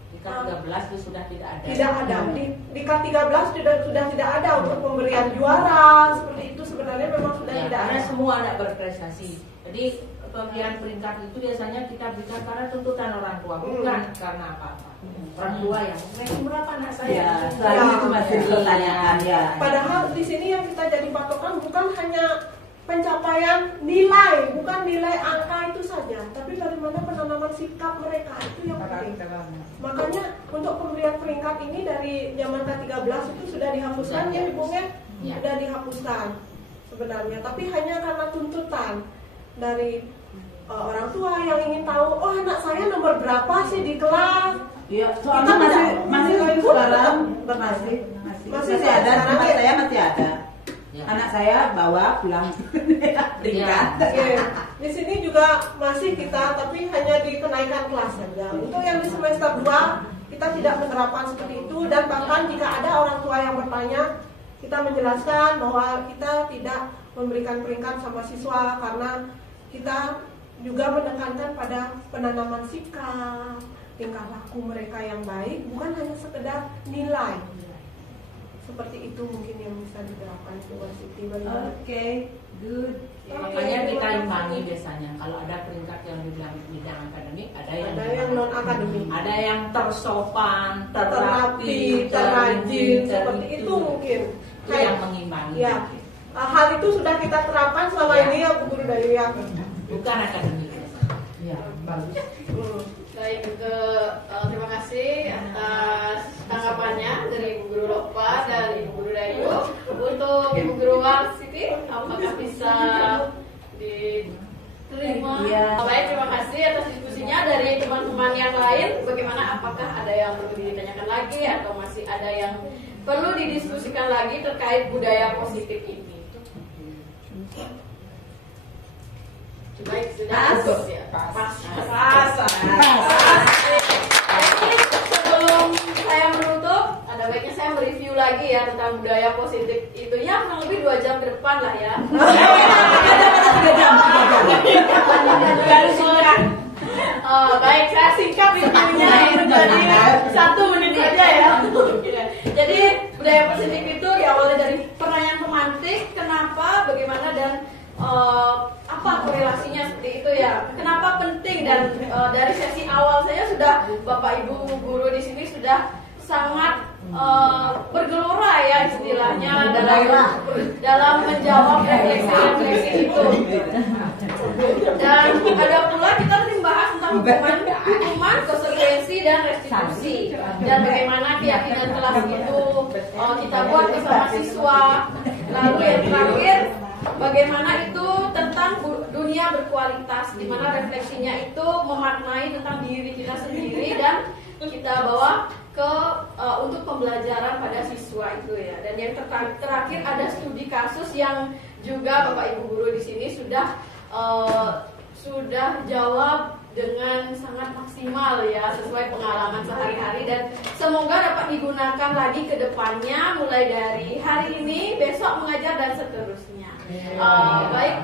Di K13 itu sudah tidak ada. Tidak ada. Di K13 sudah tidak ada untuk pemberian juara seperti itu, sebenarnya memang sudah tidak ada. Karena semua anak berprestasi. Jadi pemberian peringkat itu biasanya kita berikan karena tuntutan orang tua, bukan karena apa-apa. Orang tua yang berapa anak saya? Ya, selalu itu masih pertanyaan ya. Padahal di sini yang kita jadi patokan bukan hanya pencapaian nilai, bukan nilai angka itu saja, tapi bagaimana penanaman sikap mereka itu yang penting. Makanya untuk pemberian peringkat ini dari zaman K13 itu sudah dihapuskan ya Ibu ya? Sudah dihapuskan sebenarnya, tapi hanya karena tuntutan dari orang tua yang ingin tahu, oh anak saya nomor berapa sih di kelas. Iya, soalnya masih sekarang masih ada, tempat saya masih ada. Ya. Anak saya bawa pulang peringkat. Ya. Di sini juga masih kita, tapi hanya dikenaikan kelas saja. Untuk yang di semester 2 kita tidak menerapkan seperti itu, dan bahkan jika ada orang tua yang bertanya, kita menjelaskan bahwa kita tidak memberikan peringkat sama siswa karena kita juga menekankan pada penanaman sikap, tingkah laku mereka yang baik, bukan hanya sekedar nilai. Seperti itu mungkin yang bisa diterapkan di Siti. Oke, good. Makanya kita imbangi biasanya kalau ada peringkat yang di bidang akademik, ada yang non akademik, ada yang tersopan, terapi, terrajin, seperti itu mungkin. Itu yang mengimbangi. Ya, hal itu sudah kita terapkan selama ini ya Bu Guru Dayu ya. Bukan akademik. Ya, bagus. Baik, terima kasih atas tanggapannya dari Ibu Guru Lopa dan Ibu Guru Dayu. Untuk Ibu Guru Siti, apakah bisa diterima? Iya. Baik, terima kasih atas diskusinya. Dari teman-teman yang lain, bagaimana? Apakah ada yang perlu ditanyakan lagi atau masih ada yang perlu didiskusikan lagi terkait budaya positif ini? Baik, sudah ya. Pas. Sebelum saya menutup, ada baiknya saya mereview lagi ya tentang budaya positif itu ya, kurang lebih 2 jam ke depan lah ya. 3 jam. Baik, saya singkat reviewnya itu jadi 1 menit saja ya. Jadi budaya positif itu diawali dari pertanyaan pemantik, kenapa, bagaimana, dan apa korelasinya seperti itu ya. Kenapa penting, dan dari sesi awal saya sudah Bapak Ibu guru di sini sudah sangat bergelora ya istilahnya dalam menjawab refleksi itu. Dan ada pula kita membahas tentang hukuman, konsekuensi dan restitusi, dan bagaimana keyakinan kelas itu kita buat bersama siswa. Lalu yang terakhir, bagaimana itu tentang dunia berkualitas, di mana refleksinya itu memaknai tentang diri kita sendiri dan kita bawa ke untuk pembelajaran pada siswa itu ya. Dan yang terakhir ada studi kasus yang juga Bapak Ibu guru di sini sudah jawab dengan sangat maksimal ya, sesuai pengalaman sehari-hari, dan semoga dapat digunakan lagi ke depannya mulai dari hari ini, besok mengajar dan seterusnya. Baik,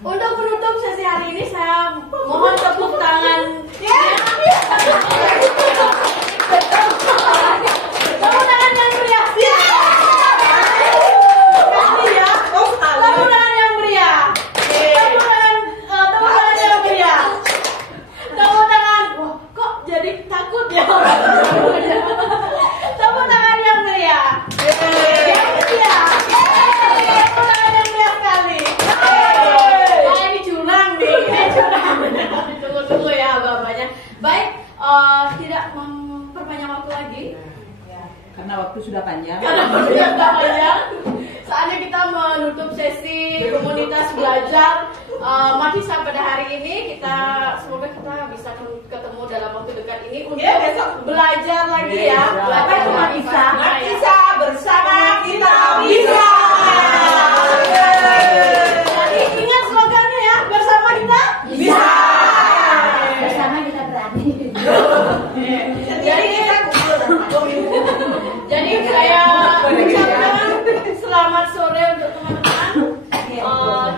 untuk menutup sesi hari ini saya mohon tepuk tangan. Tepuk tangan yang meriah. Tepuk tangan yang meriah. Tepuk tangan yang meriah. Tepuk tangan. Wah, kok jadi takut ya orang? Tepuk tangan yang meriah. Yang meriah. Tepuk tangan yang meriah sekali. Wah, ini curang nih. Tunggu ya bapaknya. Baik, tidak memperpanjang waktu lagi. Karena waktu sudah panjang. Saatnya kita menutup sesi komunitas belajar Mahisa pada hari ini. Semoga kita bisa ketemu dalam waktu dekat ini untuk belajar lagi ya. Belajar Mahisa bersama kita bisa. Jadi ingat slogannya ya, bersama kita bisa. Bersama kita berani. Jadi saya ucapkan selamat sore untuk teman-teman.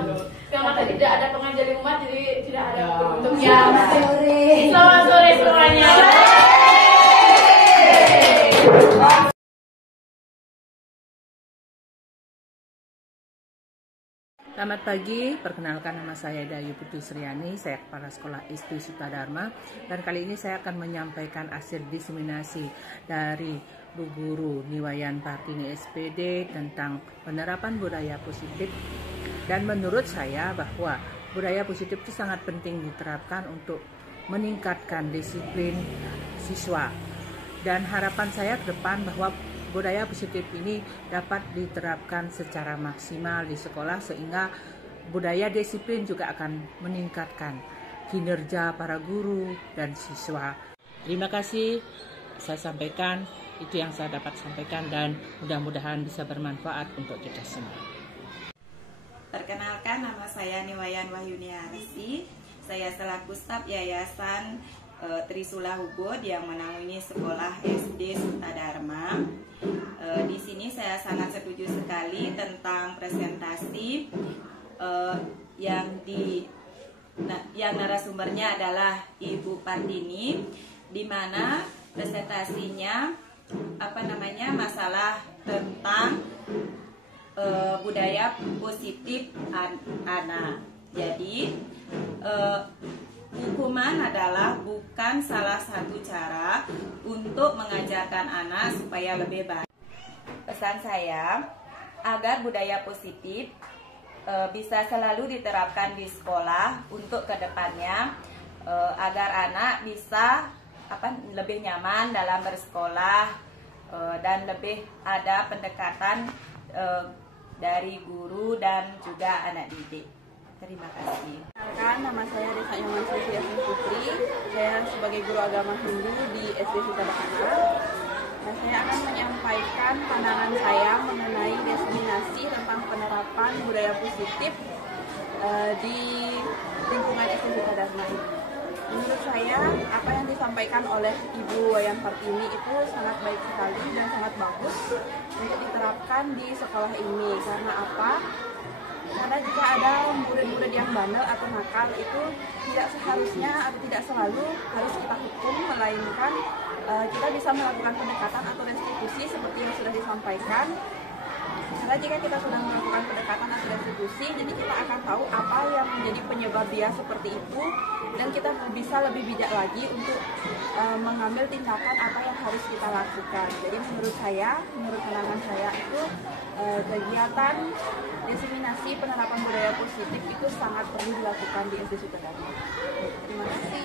Karena tadi tidak ada pengajar umat, jadi tidak ada bentuknya. Selamat sore semuanya. Selamat pagi, perkenalkan nama saya Dayu Putri Sriani, saya Kepala Sekolah SD Sutadharma, dan kali ini saya akan menyampaikan hasil diseminasi dari Bu Guru Niwayan Partini SPD tentang penerapan budaya positif. Dan menurut saya bahwa budaya positif itu sangat penting diterapkan untuk meningkatkan disiplin siswa. Dan harapan saya ke depan bahwa budaya positif ini dapat diterapkan secara maksimal di sekolah sehingga budaya disiplin juga akan meningkatkan kinerja para guru dan siswa. Terima kasih saya sampaikan, itu yang saya dapat sampaikan dan mudah-mudahan bisa bermanfaat untuk kita semua. Perkenalkan, nama saya Niwayan Wahyuni Arsi. Saya selaku staf Yayasan Trisula Hubud yang menaungi sekolah SD Sutadharma. Di sini saya sangat setuju sekali tentang presentasi yang yang narasumbernya adalah Ibu Partini, di mana presentasinya masalah tentang budaya positif anak. Jadi hukuman adalah bukan salah satu cara untuk mengajarkan anak supaya lebih baik. Pesan saya agar budaya positif bisa selalu diterapkan di sekolah untuk kedepannya, agar anak bisa lebih nyaman dalam bersekolah dan lebih ada pendekatan dari guru dan juga anak didik. Terima kasih. Nama saya Desa Nyoman Siti Yasmin Putri. Saya sebagai guru agama Hindu di SD Sutradharma. Saya akan menyampaikan pandangan saya mengenai diseminasi tentang penerapan budaya positif di lingkungan SD Sutradharma ini. Menurut saya, apa yang disampaikan oleh Ibu Wayan Partini itu sangat baik sekali dan sangat bagus untuk diterapkan di sekolah ini. Karena apa? Karena jika ada murid-murid yang bandel atau nakal itu tidak seharusnya atau tidak selalu harus kita hukum, melainkan kita bisa melakukan pendekatan atau restitusi seperti yang sudah disampaikan. Karena jika kita sudah melakukan pendekatan atau restitusi, jadi kita akan tahu apa yang menjadi penyebab dia seperti itu, dan kita bisa lebih bijak lagi untuk mengambil tindakan apa yang harus kita lakukan. Jadi menurut pandangan saya itu kegiatan diseminasi penerapan budaya positif itu sangat perlu dilakukan di SD Sutradharma. Terima kasih.